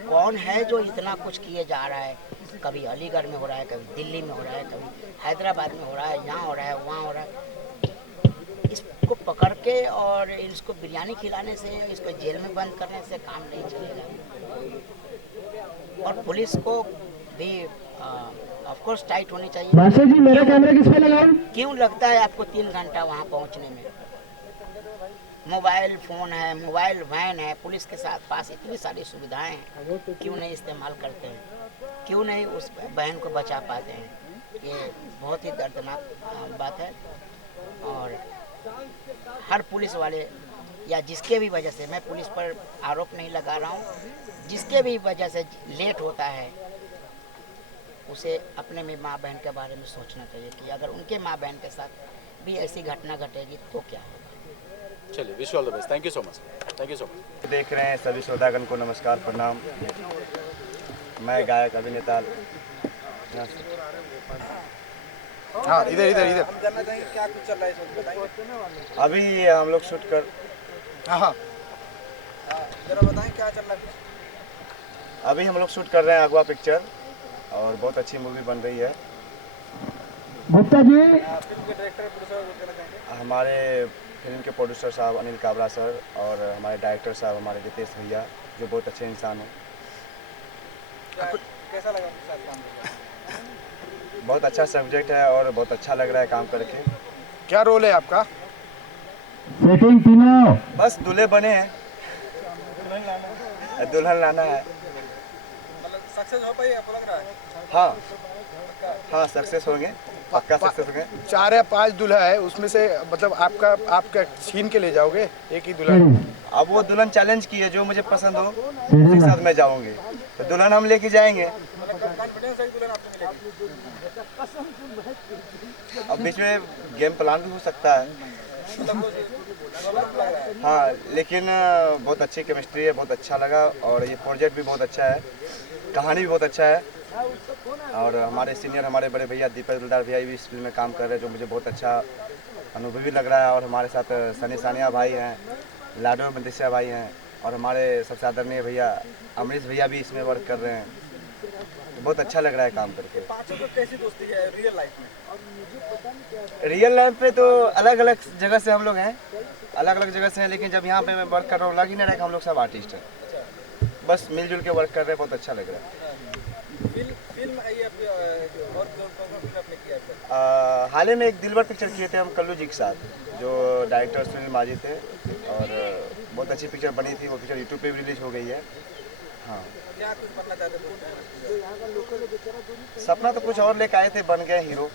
कौन है जो इतना कुछ किए जा रहा है? कभी अलीगढ़ में हो रहा है, कभी दिल्ली में हो रहा है, कभी हैदराबाद में हो रहा है, यहाँ हो रहा है, वहाँ हो रहा है। इसको पकड़ के और इसको बिरयानी खिलाने से, इसको जेल में बंद करने से काम नहीं चलेगा। और पुलिस को भी ऑफ कोर्स टाइट होनी चाहिए। बादशाह जी मेरा कैमरा किस पे लगाऊं? क्यों लगता है आपको 3 घंटा वहाँ पहुँचने में? मोबाइल फ़ोन है, मोबाइल वैन है, पुलिस के साथ पास इतनी सारी सुविधाएं हैं, क्यों नहीं इस्तेमाल करते हैं? क्यों नहीं उस बहन को बचा पाते हैं? ये बहुत ही दर्दनाक बात है। और हर पुलिस वाले या जिसके भी वजह से, मैं पुलिस पर आरोप नहीं लगा रहा हूँ, जिसके भी वजह से लेट होता है, उसे अपने में माँ बहन के बारे में सोचना चाहिए कि अगर उनके माँ बहन के साथ भी ऐसी घटना घटेगी तो क्या होगा। चलिए, wish all the best. Thank you so much. Thank you so much. देख रहे हैं सभी श्रोतागण को नमस्कार, प्रणाम। मैं गायक अभिनेता। हाँ, इधर इधर इधर। हम जानना चाहेंगे क्या कुछ चल रहा है इस वक्त, बताएंगे? अभी हम लोग शूट कर हाँ, जरा बताएं क्या चल रहा है। अभी हम लोग शूट कर रहे हैं अगवा पिक्चर, और बहुत अच्छी मूवी बन रही है। गुप्ता जी फिल्म के डायरेक्टर प्रोड्यूसर कुछ कहना चाहेंगे? हमारे फिल्म के प्रोड्यूसर साहब अनिल काबरा सर, और हमारे डायरेक्टर साहब हमारे जितेश भैया, जो बहुत अच्छे इंसान हैं। कैसा लगा आपके साथ काम करके? बहुत अच्छा सब्जेक्ट है और बहुत अच्छा लग रहा है काम करके। क्या रोल है आपका? सेटिंग तीनों बस दूल्हे बने हैं, दुल्हन लाना है। मतलब सक्सेस हो पाई आपको लग रहा है? हाँ हाँ, सक्सेस होंगे, पक्का सक्सेस होंगे। 4 या 5 दूल्हा है, उसमें से मतलब आपका छीन के ले जाओगे एक ही दुल्हन? अब वो दुल्हन चैलेंज की है, जो मुझे पसंद हो उसके साथ मैं जाऊंगी, तो दुल्हन हम लेके जाएंगे। कॉन्फिडेंस है कि दुल्हन आपको मिलेगी? अब बीच में गेम प्लान भी हो सकता है। हाँ, लेकिन बहुत अच्छी केमिस्ट्री है, बहुत अच्छा लगा, और ये प्रोजेक्ट भी बहुत अच्छा है, कहानी भी बहुत अच्छा है। और हमारे सीनियर, हमारे बड़े भैया दीपक दिलदार भैया भी इस फिल्म में काम कर रहे हैं, जो मुझे बहुत अच्छा अनुभवी लग रहा है। और हमारे साथ सनी सानिया भाई हैं, लाडो बंदिशिया भाई हैं, और हमारे सबसे आदरणीय भैया अमरीश भैया भी इसमें वर्क कर रहे हैं। तो बहुत अच्छा लग रहा है काम करके। पांचों को कैसी दोस्ती है रियल लाइफ में? रियल लाइफ पे तो अलग अलग जगह से हम लोग हैं, अलग अलग जगह से हैं, लेकिन जब यहाँ पे मैं वर्क कर रहा हूँ लग ही नहीं रहा है कि हम लोग सब आर्टिस्ट हैं। बस मिलजुल के वर्क कर रहे हैं, बहुत अच्छा लग रहा है। फिल्म आई आपकी और कौन फिल्म आपने किया है? हाल ही में एक दिलबर पिक्चर किए थे हम कल्लू जी के साथ, जो डायरेक्टर सुनील माझी थे, और बहुत अच्छी पिक्चर बनी थी। वो पिक्चर यूट्यूब पे भी रिलीज हो गई है। हाँ, क्या कुछ बनना चाहते थे? सपना तो कुछ और लेके आए थे, बन गए हीरो।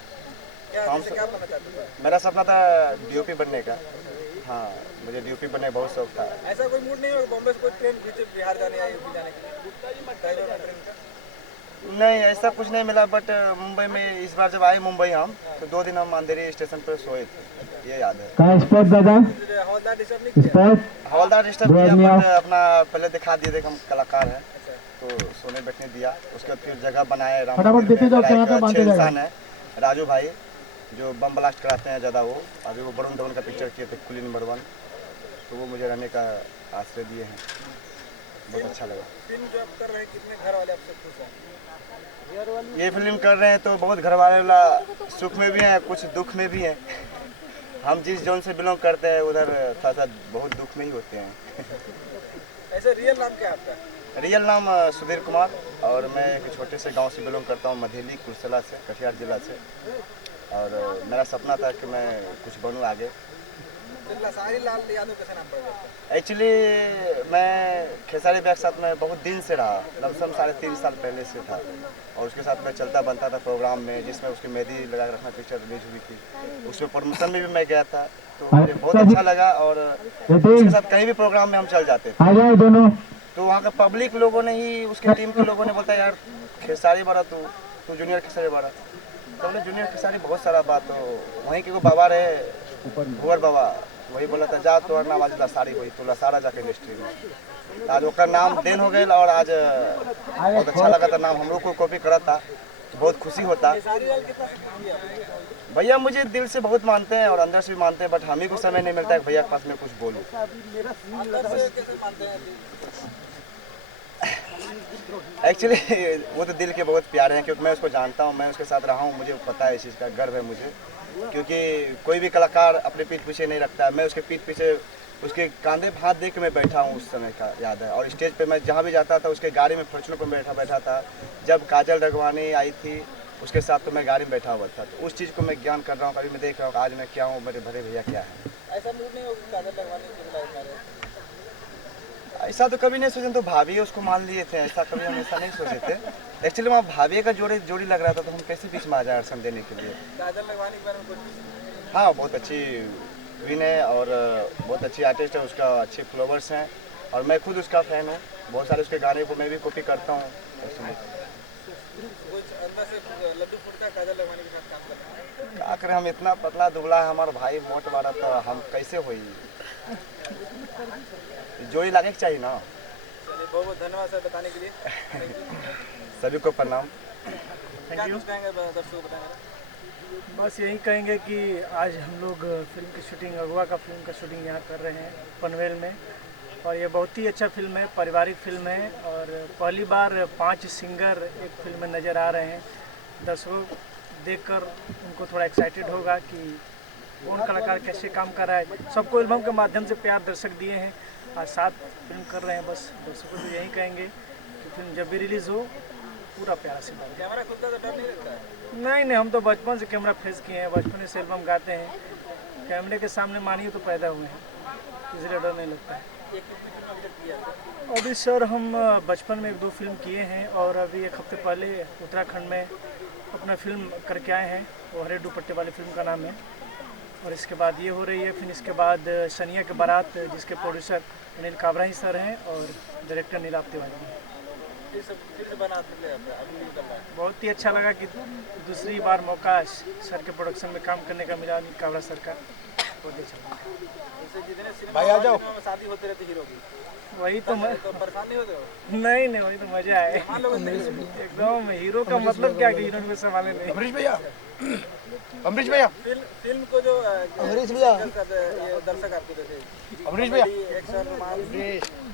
क्या बनना चाहते थे? मेरा सपना था डीओपी बनने का। हाँ, मुझे डीओपी बनने का बहुत शौक था। ऐसा कोई मूड नहीं है बॉम्बे से कोई ट्रेन बिहार जाने या यूपी जाने के लिए? नहीं, ऐसा कुछ नहीं मिला, बट मुंबई में इस बार जब आए मुंबई हम, तो 2 दिन हम अंधेरी स्टेशन पर सोए थे, ये याद है। का स्पॉट दादा हवलदार डिस्टर्ब नहीं स्पॉट हवलदार डिस्टर्ब किया, बट अपना पहले दिखा दिए थे कि हम कलाकार हैं, तो सोने बैठने दिया। उसके बाद फिर जगह बनाए। फटाफट देते जाओ, यहाँ पे बांधते जाओ। इंसान है राजू भाई, जो बम ब्लास्ट कराते हैं ज़्यादा। वो अभी वो वरुण धवन का पिक्चर किए थे, कुली नंबर 1, तो वो मुझे रहने का आश्रय दिए हैं। बहुत अच्छा लगा। फिल्म जो आप कर रहे हैं, कितने घर वाले आपसे खुश हैं? ये फिल्म कर रहे हैं तो बहुत घर वाले वाला सुख में भी हैं, कुछ दुख में भी हैं। हम जिस जोन से बिलोंग करते हैं उधर थोड़ा सा बहुत दुख में ही होते हैं। ऐसे रियल नाम क्या है आपका? रियल नाम सुधीर कुमार, और मैं एक छोटे से गांव से बिलोंग करता हूं, मधेली कुर्सला से, कटिहार जिला से। और मेरा सपना था कि मैं कुछ बनूं आगे। खेसारी लाल यादव कैसे नाम पड़ा? एक्चुअली मैं खेसारी भैया के साथ में बहुत दिन से रहा, लमसम 3.5 साल पहले से था, और उसके साथ में चलता बनता था प्रोग्राम में, जिसमें उसकी मेहंदी लगा रखना पिक्चर रिलीज हुई थी। उसमें प्रमोशन में भी मैं गया था, तो मुझे बहुत अच्छा लगा। और उसके साथ कहीं भी प्रोग्राम में हम चल जाते थे। आ जाओ दोनों। तो वहाँ के पब्लिक लोगों ने ही, उसके टीम के लोगों ने बोलता यार खेसारी बड़ा, तू जूनियर खेसारी बड़ा। तो हमने जूनियर के सारी बहुत सारा बात तो वहीं के वो बाबा रहे भुवर बाबा, वही बोला था जा तो नाम आज लसारी हुई तो लसारा जाके इंडस्ट्री में आज ओकर नाम देन हो गए और आज बहुत अच्छा लगा था। नाम हम लोग को कॉपी करा था, बहुत खुशी होता। भैया मुझे दिल से बहुत मानते हैं और अंदर से भी मानते हैं, बट हम ही को समय नहीं मिलता है भैया के पास में कुछ बोलूँ। एक्चुअली वो तो दिल के बहुत प्यारे हैं, क्योंकि मैं उसको जानता हूँ, मैं उसके साथ रहा हूँ, मुझे पता है इस चीज़ का गर्व है मुझे। क्योंकि कोई भी कलाकार अपने पीठ पीछे नहीं रखता है, मैं उसके पीठ पीछे उसके कंधे पे हाथ दे के मैं बैठा हूँ, उस समय का याद है। और स्टेज पे मैं जहाँ भी जाता था उसके गाड़ी में फॉर्च्यूनर पर बैठा था। जब काजल रघवानी आई थी उसके साथ तो मैं गाड़ी में बैठा हुआ था, तो उस चीज़ को मैं ज्ञान कर रहा हूँ। कभी मैं देख रहा हूँ आज मैं क्या हूँ, मेरे बड़े भैया क्या है। ऐसा मूड नहीं हो काजल रघवानी ऐसा तो कभी नहीं सोचे, तो भाभी उसको मान लिए थे, ऐसा कभी हम ऐसा नहीं सोचे थे। एक्चुअली वहाँ भाभी का जोड़ी लग रहा था, तो हम कैसे बीच में आ जाए अर्सन देने के लिए। काजल रघवानी के बारे में कुछ? हाँ, बहुत अच्छी विन है और बहुत अच्छी आर्टिस्ट है, उसका अच्छे फॉलोवर्स हैं और मैं खुद उसका फ़ैन हूँ। बहुत सारे उसके गाने को मैं भी कॉपी करता हूँ। क्या करें, हम इतना पतला दुबला है, हमारा भाई मोट वाला, तो हम कैसे हो जोड़ी लागे के चाहिए ना। बहुत बहुत धन्यवाद सर बताने के लिए। सभी को प्रणाम। क्या कुछ कहेंगे दर्शकों को? बस यही कहेंगे कि आज हम लोग फिल्म की शूटिंग, अगवा का फिल्म का शूटिंग यहाँ कर रहे हैं पनवेल में, और ये बहुत ही अच्छा फिल्म है, पारिवारिक फिल्म है और पहली बार 5 सिंगर एक फिल्म में नज़र आ रहे हैं। दर्शकों देखकर उनको थोड़ा एक्साइटेड होगा कि कौन कलाकार कैसे काम कर रहा है। सबको एल्बम के माध्यम से प्यार दर्शक दिए हैं, आज 7 फिल्म कर रहे हैं। बस दर्शकों को यही कहेंगे कि फिल्म जब भी रिलीज़ हो पूरा प्यारा से कैमरा खुद का तो डर नहीं लगता है? नहीं, हम तो बचपन से कैमरा फेस किए हैं, बचपन से एल्बम गाते हैं, कैमरे के सामने मानिए तो पैदा हुए हैं, इसलिए डर नहीं लगता है। अभी सर हम बचपन में 1-2 फिल्म किए हैं और अभी 1 हफ्ते पहले उत्तराखंड में अपना फिल्म करके आए हैं, वो हरे दुपट्टे वाली फिल्म का नाम है। और इसके बाद ये हो रही है, फिर इसके बाद सनिया के बारात, जिसके प्रोड्यूसर अनिल काबरा ही सर हैं और डायरेक्टर नीलाभ तिवारी हैं। बहुत ही अच्छा लगा कि दूसरी बार मौका सर के प्रोडक्शन में काम करने का मिला, अनिल काबरा सर का, बहुत अच्छा लगा। भाई आ जाओ, शादी होते रहते हीरो की, वही तो परेशान नहीं होते हो? नहीं, वही तो मजा आए एकदम। हीरो का मतलब क्या कि हीरोइन को संभाले नहीं। अमरीश भैया फिल्म को जो अमरीश भैया दर्शक आपको देते, अमरीश भैया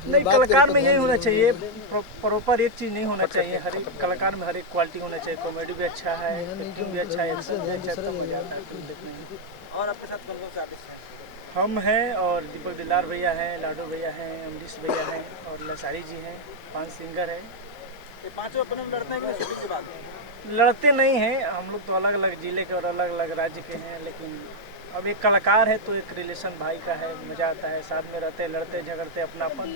नहीं, कलाकार में यही होना चाहिए, प्रॉपर एक चीज़ नहीं होना चाहिए, हर एक कलाकार में हर एक क्वालिटी होना चाहिए। कॉमेडी भी अच्छा है, एक्टिंग भी अच्छा है, एक्शन भी अच्छा है, तो मजा आता है फिल्म देखने में। और आपके साथ कौन कौन से आर्टिस्ट हैं? हम हैं और दीपक दिलदार भैया हैं, लाडो भैया हैं, अमरीश भैया हैं और लसारी जी हैं, 5 सिंगर हैं। ये पांचों अपने में लड़ते हैं कि शूटिंग के बाद? लड़ते नहीं हैं, हम लोग तो अलग अलग जिले के और अलग अलग राज्य के हैं, लेकिन अब एक कलाकार है तो एक रिलेशन भाई का है, मज़ा आता है, साथ में रहते, लड़ते झगड़ते, अपनापन।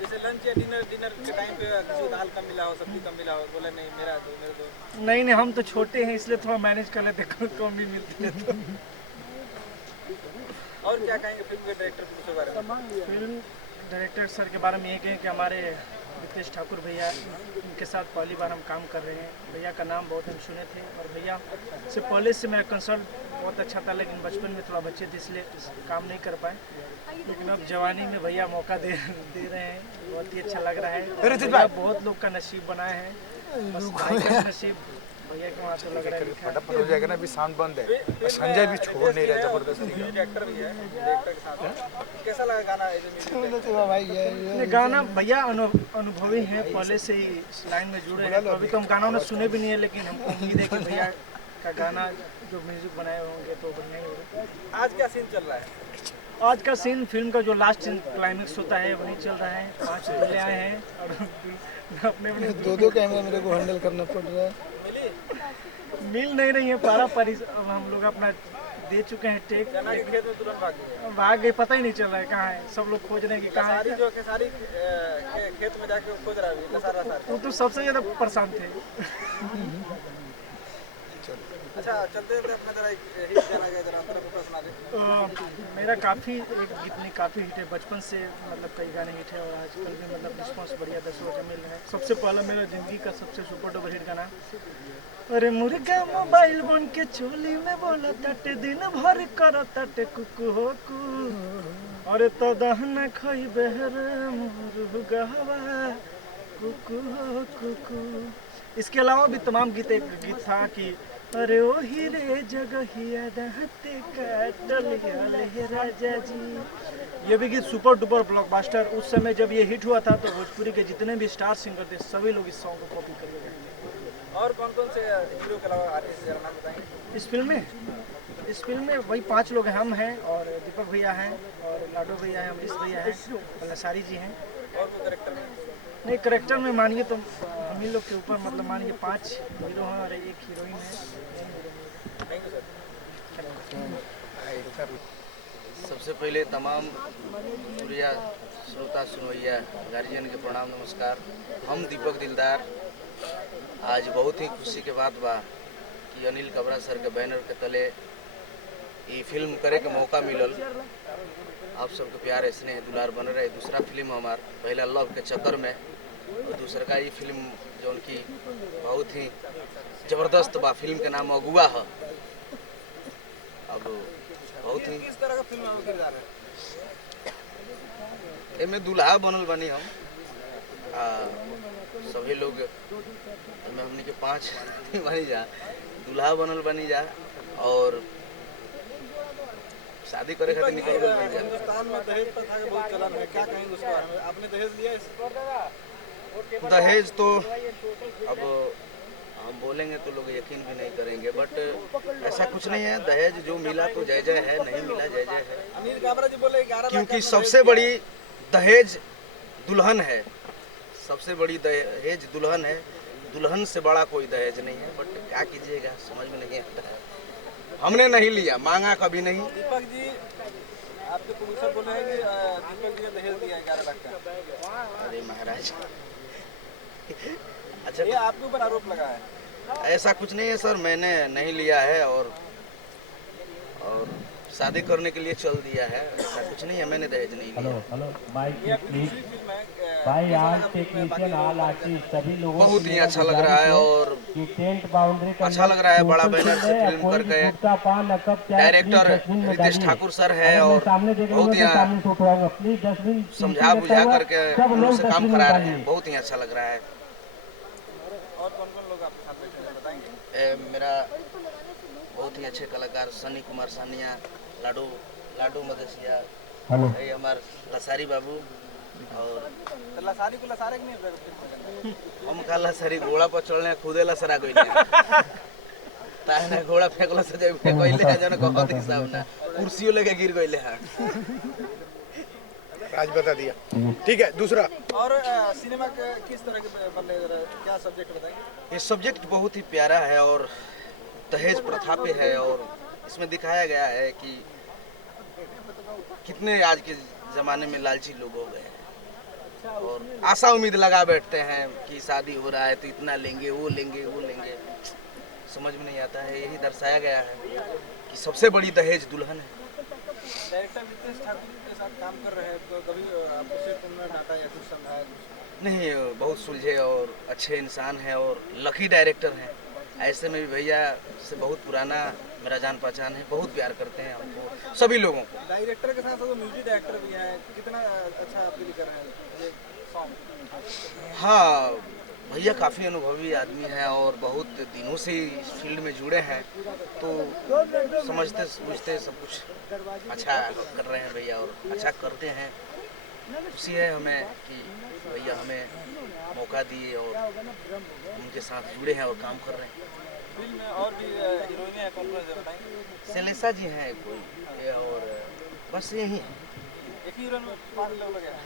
जैसे लंच या डिनर के टाइम पे किसी को दाल कम मिला हो, सब्जी कम मिला हो, बोले नहीं मेरे दो। नहीं, हम तो छोटे हैं इसलिए थोड़ा मैनेज कर लेते, कम भी मिलती है तो। और क्या कहेंगे फिल्म के डायरेक्टर के बारे में? फिल्म डायरेक्टर सर के बारे में ये कहें कि हमारे रितेश ठाकुर भैया, इनके साथ पहली बार हम काम कर रहे हैं। भैया का नाम बहुत हम सुने थे और भैया से पहले से मेरा कंसल्ट बहुत अच्छा था, लेकिन बचपन में थोड़ा बच्चे थे इसलिए काम नहीं कर पाए, लेकिन अब जवानी में भैया मौका दे रहे हैं, बहुत ही अच्छा लग रहा है। बहुत लोग का नसीब बनाए हैं, बस भाई का नसीब भैया के वहाँ तो लग रहा है फटाफट हो जाएगा ना, अभी साउंड बंद है और संजय भी छोड़ नहीं रहा जबरदस्ती। डायरेक्टर भी है, डायरेक्टर के साथ कैसा लगा गाना? ये गाना भैया अनुभवी है, पहले से ही इस लाइन में जुड़े हैं, तो अभी तो हम गाना सुने भी नहीं है, लेकिन हमको उम्मीद है कि भैया का गाना जो म्यूजिक बनाए होंगे तो बढ़िया ही होगा। आज क्या सीन चल रहा है? आज का सीन फिल्म का जो लास्ट क्लाइमेक्स होता है वही चल रहा है। 5 दूल्हे आए हैं और अपने 2 कैमरा मेरे को हैंडल करना पड़ रहा है। मिल नहीं रही है पारा पारी, अब हम लोग अपना दे चुके हैं टेक, खेत में तुरंत भाग गए, पता ही नहीं चल रहा है कहाँ है, सब लोग खोज रहे हैं कि कहाँ है। जो सारी खेत में जाके खोज रहा है, वो तो सबसे ज़्यादा परेशान थे। अच्छा चलते थे अपना जरा हिट गाना गया जरा तरफ प्रश्न आ दे। मेरा काफ़ी एक गीत नहीं काफ़ी हिट है, बचपन से मतलब कई गाने हिट है और आजकल भी मतलब रिस्पॉन्स बढ़िया दर्शकों का मिल रहा है। सबसे पहला मेरा ज़िंदगी का सबसे सुपर डुपर हिट गाना, अरे मुर्गा मोबाइल बन के चोली में बोला ताटे दिन भर कर ताटे कुकु हो कु, अरे तो दहन खई बहर मुर्गवा कुकु हो कुकु। इसके अलावा भी तमाम गीत, एक गीत था कि अरे ओ हीरे जगहिया दहते काटलिया ले राजा जी, ये भी गीत सुपर डुपर ब्लॉकबस्टर। उस समय जब ये हिट हुआ था तो भोजपुरी के जितने भी स्टार सिंगर थे सभी लोग इस सॉन्ग को कॉपी कर गए। और कौन कौन से हीरो के अलावा आर्टिस्ट जरा नाम बताएंगे? इस फिल्म में वही 5 लोग हैं, हम हैं और दीपक भैया हैं और लाडो भैया हैं, अमरीश भैया हैं, लसारी जी हैं। और कोई कैरेक्टर में? नहीं, करेक्टर में मानिए तो हम ही लोग के ऊपर मतलब मानिए 5 हीरो हैं और 1 हीरोइन है। सबसे पहले तमाम सूर्या श्रोता सुनवैया गार्जियन के प्रणाम नमस्कार। हम दीपक दिलदार आज बहुत ही खुशी के बात बा कि अनिल कबरा सर के बैनर के तले ये फिल्म करे के मौका मिलल। आप सबके प्यार स्नेह दुलार बन रहे। दूसरा फिल्म हमार पहला लव के चक्कर में और दूसरा का ये फिल्म जो उनकी बहुत ही जबरदस्त बा। फिल्म के नाम अगुआ है। अब बहुत ही किस तरह का फिल्म में किरदार है? एमे दूल्हा बनल बनी हम सभी लोग एमे हमने के 5 बनी जा दूल्हा बनल बनी जा और शादी करे खातिर निकल गए बनी जा। हिंदुस्तान में दहेज प्रथा का बहुत चलन है, क्या कहेंगे उसके बारे में? आपने दहेज लिया इस दहेज तो अब हम बोलेंगे तो लोग यकीन भी नहीं करेंगे, बट ऐसा कुछ नहीं है। दहेज जो मिला तो जय जय है, नहीं मिला जय जय है। अनिल काबरा जी बोले 11 लाख क्योंकि सबसे बड़ी दहेज दुल्हन है, सबसे बड़ी दहेज दुल्हन है। दुल्हन से बड़ा कोई दहेज नहीं है, बट क्या कीजिएगा समझ में नहीं आता है। हमने नहीं लिया, मांगा कभी नहीं। दीपक जी आपके प्रोड्यूसर बोले हैं कि दीपक जी ने दहेज दिया 11 लाख का। अरे महाराज अच्छा, ये आपके ऊपर आरोप लगा है? ऐसा कुछ नहीं है सर, मैंने नहीं लिया है और शादी करने के लिए चल दिया है। ऐसा कुछ नहीं है, मैंने दहेज नहीं लिया। हेलो माइक प्लीज भाई, आज टेक्नीशियन ऑल आर्टिस्ट सभी लोगों बहुत ही अच्छा लग रहा है और टेंट बाउंड्री अच्छा लग रहा है। बड़ा बैनर से फिल्म करके डायरेक्टर रितेश ठाकुर सर है और बहुत ही समझा बुझा करके हम लोग से काम करा रहे हैं। बहुत ही अच्छा लग रहा है। और कौन कौन लोग आपके साथ बैठे हैं बताएंगे? मेरा बहुत ही अच्छे कलाकार सनी कुमार सानिया, लाडू मदेसिया, हमार लसारी बाबू और लसारी को लसारे कि नहीं? हम का लसारी घोड़ा पर चढ़ने खुदे लसरा गइल ताने घोड़ा फेंकला से जाई कइले है जने कहत हिसाब ना कुर्सियों लेके गिर गइले हैं। आज बता दिया, ठीक है। दूसरा और सिनेमा के किस तरह के मतलब क्या सब्जेक्ट बताएंगे? ये सब्जेक्ट बहुत ही प्यारा है और दहेज प्रथा पे है और इसमें दिखाया गया है कि कितने आज के ज़माने में लालची लोग हो गए हैं और आशा उम्मीद लगा बैठते हैं कि शादी हो रहा है तो इतना लेंगे वो लेंगे वो लेंगे। समझ में नहीं आता है। यही दर्शाया गया है कि सबसे बड़ी दहेज दुल्हन है। डायरेक्टर रितेश ठाकुर के साथ काम कर रहे हैं तो कभी आपको सिर्फ उन्होंने डांटा या कुछ समझाया? नहीं, बहुत सुलझे और अच्छे इंसान हैं और लकी डायरेक्टर हैं। ऐसे में भी भैया से बहुत पुराना मेरा जान पहचान है, बहुत प्यार करते हैं हमको सभी लोगों को। डायरेक्टर के साथ साथ म्यूजिक डायरेक्टर भी हैं, कितना अच्छा आप फील कर रहे हैं ये सॉन्ग? हाँ, भैया काफ़ी अनुभवी आदमी हैं और बहुत दिनों से इस फील्ड में जुड़े हैं तो समझते समझते सब कुछ अच्छा कर रहे हैं भैया और अच्छा करते हैं। खुशी है हमें कि भैया हमें मौका दिए और उनके साथ जुड़े हैं और काम कर रहे हैं। फिल्म में और भी हीरोइन है, कौन कौन है बताएंगे? शैलेशा जी हैं कोई और बस यही है। एक हीरोइन में 5 लोग लगे हैं।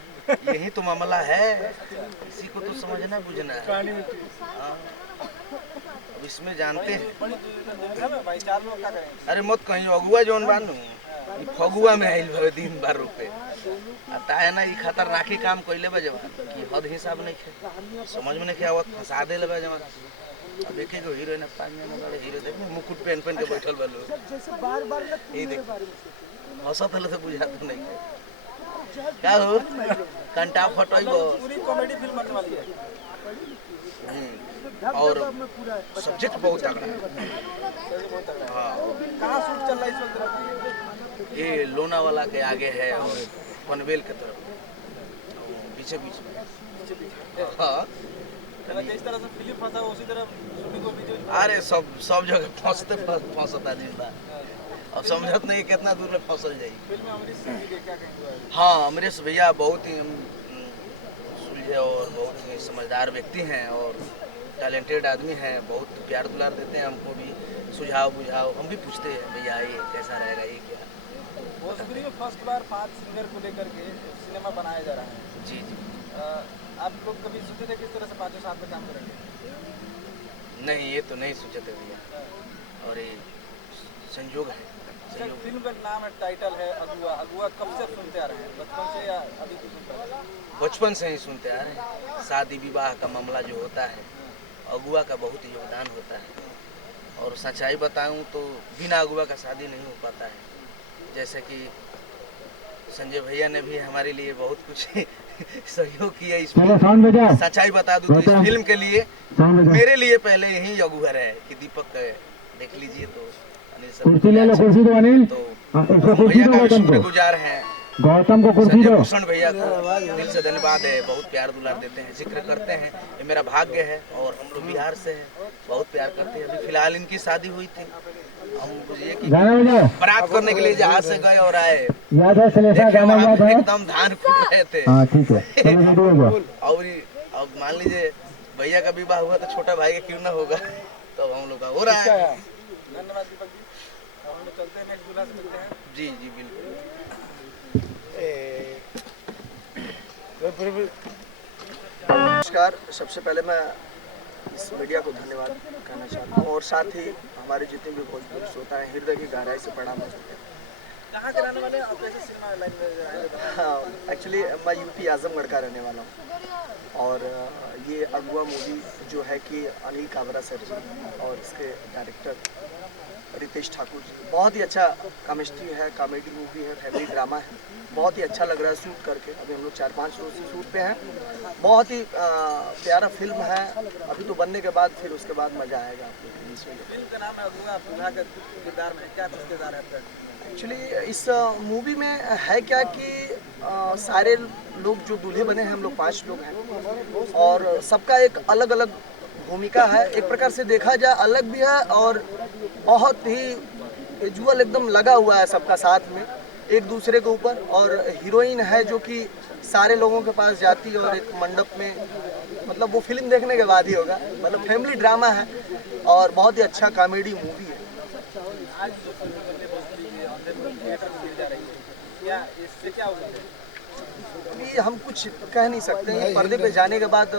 यही तो मामला है, इसी को तो समझना बुझना है। अब इसमें जानते हैं भाई 4 लोग क्या करेंगे? अरे मत कहीं अगुआ जौन बानू फगुआ में आइल भवे दिन बार रुपए आता है ना। ये खतरनाकी काम कइले बा जवान कि हद हिसाब नहीं खे, समझ में नहीं आवत, फंसा देले बा जवान। अब देखे जो हीरोइन पाँच में वाले हीरो देखो मुकुट पहन पहन के बैठल वालो यही देख हंसत हल से बुझात नहीं क्या हो कंटा फटइबो पूरी कॉमेडी फिल्म बनने वाली है। और सब्जेक्ट बहुत तगड़ा है। हाँ कहाँ शूट चल रहा है इस वक्त? ये लोनावाला के आगे है और पनवेल के तरफ पीछे पीछे। हाँ जिस तरह से फिल्म फंसा उसी तरह शूटिंग को भी अरे सब जगह फंसता जिंदा। अब समझत नहीं कितना दूर में फसल जाएगी। फिल्म में अमरीश सिंह जी क्या कहेंगे? हाँ अमरीश भैया बहुत ही सुलझे और बहुत ही समझदार व्यक्ति हैं और टैलेंटेड आदमी हैं। बहुत प्यार दुलार देते हैं हमको भी, सुझाव बुझाव हम भी पूछते हैं भैया ये कैसा रहेगा ये क्या। भोजपुरी में फर्स्ट बार 5 सिंगर को लेकर के सिनेमा बनाया जा रहा है। जी जी। आप लोग कभी सोचे थे किस तरह से पाँचों साथ में काम करेंगे? नहीं ये तो नहीं सोचे थे भैया और ये संयोग है। फिल्म का नाम है, टाइटल है अगुआ। अगुआ कब से सुनते आ रहे हैं? बचपन से या अभी कुछ सुनते आ रहे हैं? बचपन से ही सुनते आ रहे हैं। शादी विवाह का मामला जो होता है अगुआ का बहुत ही योगदान होता है और सच्चाई बताऊं तो बिना अगुआ का शादी नहीं हो पाता है। जैसे कि संजय भैया ने भी हमारे लिए बहुत कुछ सहयोग किया इसमें। सच्चाई बता दूं तो इस फिल्म के लिए मेरे लिए पहले यही अगुआ है कि दीपक देख लीजिए तो भैया का शुक्रगुजार हैं। गौतम को कुर्सी दो। भूषण भैया को दिल से धन्यवाद है, बहुत प्यार दुलार देते हैं, जिक्र करते हैं। ये मेरा भाग्य है और हम लोग बिहार से हैं, बहुत प्यार करते हैं। अभी फिलहाल इनकी शादी हुई थी, हम बुझिए कि बारात करने के लिए जहाज से गए और आए, एकदम धान फूट रहे थे। और अब मान लीजिए भैया का विवाह हुआ तो छोटा भाई का क्यों ना होगा, तो हम लोग का हो रहा है। धन्यवाद दीपक जी। हम लोग चलते हैं, नेक्स्ट दूल्हा से मिलते हैं। जी जी बिल्कुल। नमस्कार। सबसे पहले मैं इस मीडिया को धन्यवाद कहना चाहता हूँ और साथ ही हमारे जितने भी भोजपुरी श्रोता हैं हृदय की गहराई से प्रणाम करते हैं। कहाँ के रहने वाले? आप कैसे सिनेमा लाइन में? हाँ एक्चुअली मैं यूपी आजमगढ़ का रहने वाला हूँ और ये अगुआ मूवी जो है कि अनिल काबरा सर जी और इसके डायरेक्टर रितेश ठाकुर जी, बहुत ही अच्छा केमिस्ट्री है, कॉमेडी मूवी है, फैमिली ड्रामा है। बहुत ही अच्छा लग रहा है शूट करके। अभी हम लोग 4-5 रोज से शूट पे हैं। बहुत ही प्यारा फिल्म है। अभी तो बनने के बाद फिर उसके बाद मज़ा आएगा आपको। फिल्म का नाम है अगुआ, दूल्हा का किरदार में क्या किरदार है आपका? एक्चुअली इस मूवी में है क्या कि सारे लोग जो दूल्हे बने हैं हम लोग 5 लोग हैं और सबका एक अलग अलग भूमिका है। एक प्रकार से देखा जाए अलग भी है और बहुत ही विजुअल एकदम लगा हुआ है सबका साथ में एक दूसरे के ऊपर। और हीरोइन है जो कि सारे लोगों के पास जाती है और एक मंडप में, मतलब वो फिल्म देखने के बाद ही होगा। मतलब फैमिली ड्रामा है और बहुत ही अच्छा कॉमेडी मूवी है। अभी हम कुछ कह नहीं सकते हैं, पर्दे पे जाने के बाद।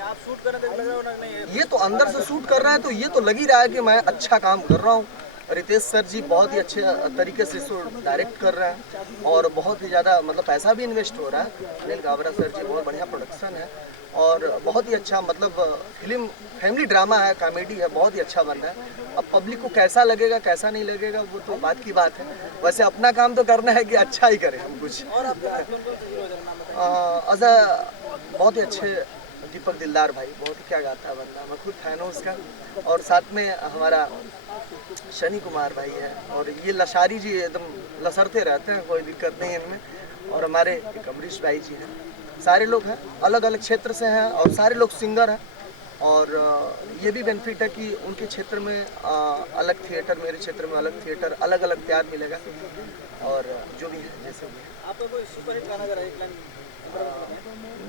आप शूट करने लग रहा हो ना? नहीं, ये तो अंदर से शूट कर रहा है तो ये तो लग ही रहा है कि मैं अच्छा काम कर रहा हूँ। रितेश सर जी बहुत ही अच्छे तरीके से इसको डायरेक्ट कर रहे हैं और बहुत ही ज़्यादा मतलब पैसा भी इन्वेस्ट हो रहा है। अनिल काबरा सर जी बहुत बढ़िया प्रोडक्शन है और बहुत ही अच्छा मतलब फिल्म फैमिली ड्रामा है, कॉमेडी है, बहुत ही अच्छा बन रहा है। अब पब्लिक को कैसा लगेगा कैसा नहीं लगेगा वो तो बात की बात है। वैसे अपना काम तो करना है कि अच्छा ही करें हम कुछ। और बहुत ही अच्छे दीपक दिलदार भाई, बहुत ही क्या गाता है बंदा, मैं खुद फैन हूँ उसका। और साथ में हमारा शनि कुमार भाई है और ये लशारी जी एकदम लसरते रहते हैं, कोई दिक्कत नहीं इनमें। और हमारे एक अमरीश भाई जी हैं, सारे लोग हैं अलग अलग क्षेत्र से हैं और सारे लोग सिंगर हैं। और ये भी बेनिफिट है कि उनके क्षेत्र में अलग थिएटर, मेरे क्षेत्र में अलग थिएटर, अलग अलग प्यार मिलेगा। और जो भी है जैसे भी है। आपको कोई सुपर हिट गाना जरा एक लाइन?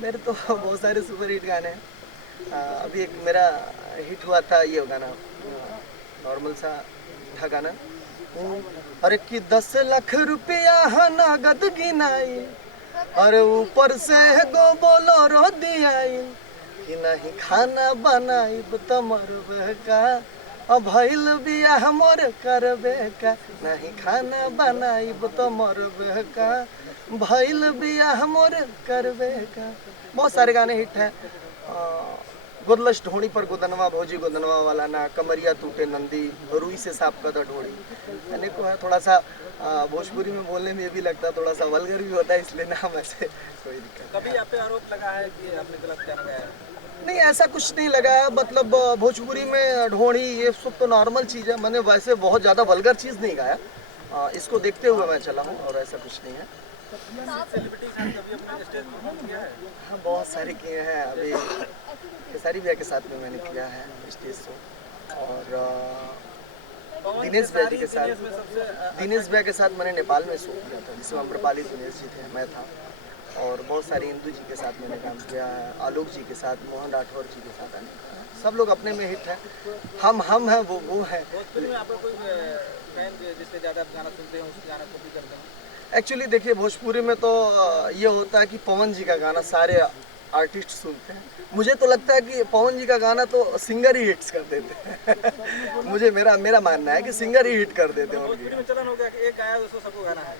मेरे तो बहुत सारे सुपर हिट गाने हैं। अभी एक मेरा हिट हुआ था ये गाना, नॉर्मल सा था गाना, अरे कि 10 लाख रुपया नगद गिनाई और ऊपर से गो बोलो रो दियाई कि नहीं खाना बनाई तमर का भइल बियाह मोर करबे का, नहीं खाना बनाई तमर का भइल बियाह मोर करबे का। बहुत सारे गाने हिट हैं। गुदलश ढोड़ी पर गुदनवा भोजी गुदनवा वाला ना, कमरिया टूटे नंदी, रुई से साफ कदा ढोड़ी। मैंने को है थोड़ा सा भोजपुरी में बोलने में ये भी लगता है, थोड़ा सा वल्गर भी होता है, इसलिए नाम ऐसे कोई दिक्कत कभी आप पे आरोप लगा है कि आपने गलत कहना गाया है? नहीं, ऐसा कुछ नहीं लगा है। मतलब भोजपुरी में ढोड़ी ये सब तो नॉर्मल चीज़ है। मैंने वैसे बहुत ज़्यादा वल्गर चीज़ नहीं गाया, इसको देखते हुए मैं चला हूँ और ऐसा कुछ नहीं है। हाँ, बहुत सारे किए हैं। अभी खेसारी भैया के साथ में मैंने किया है स्टेज शो, और दिनेश भैया जी के साथ, दिनेश भैया के साथ मैंने नेपाल में शो किया था, जिसमें अम्रपाली दिनेश जी थे, मैं था। और बहुत सारे इंदू जी के साथ मैंने काम किया है, आलोक जी के साथ, मोहन राठौर जी के साथ। सब लोग अपने में हिट हैं। हम हैं, वो हैं। जिससे ज़्यादा आप गाना सुनते हैं उस गाना कॉपी करते हैं? एक्चुअली देखिए, भोजपुरी में तो ये होता है कि पवन जी का गाना सारे आर्टिस्ट सुनते हैं। मुझे तो लगता है कि पवन जी का गाना तो सिंगर ही हिट्स कर देते हैं। मुझे मेरा मानना है कि सिंगर ही हिट कर देते हैं। भोजपुरी में चलन हो गया कि एक गाया उसको सबको गाना है।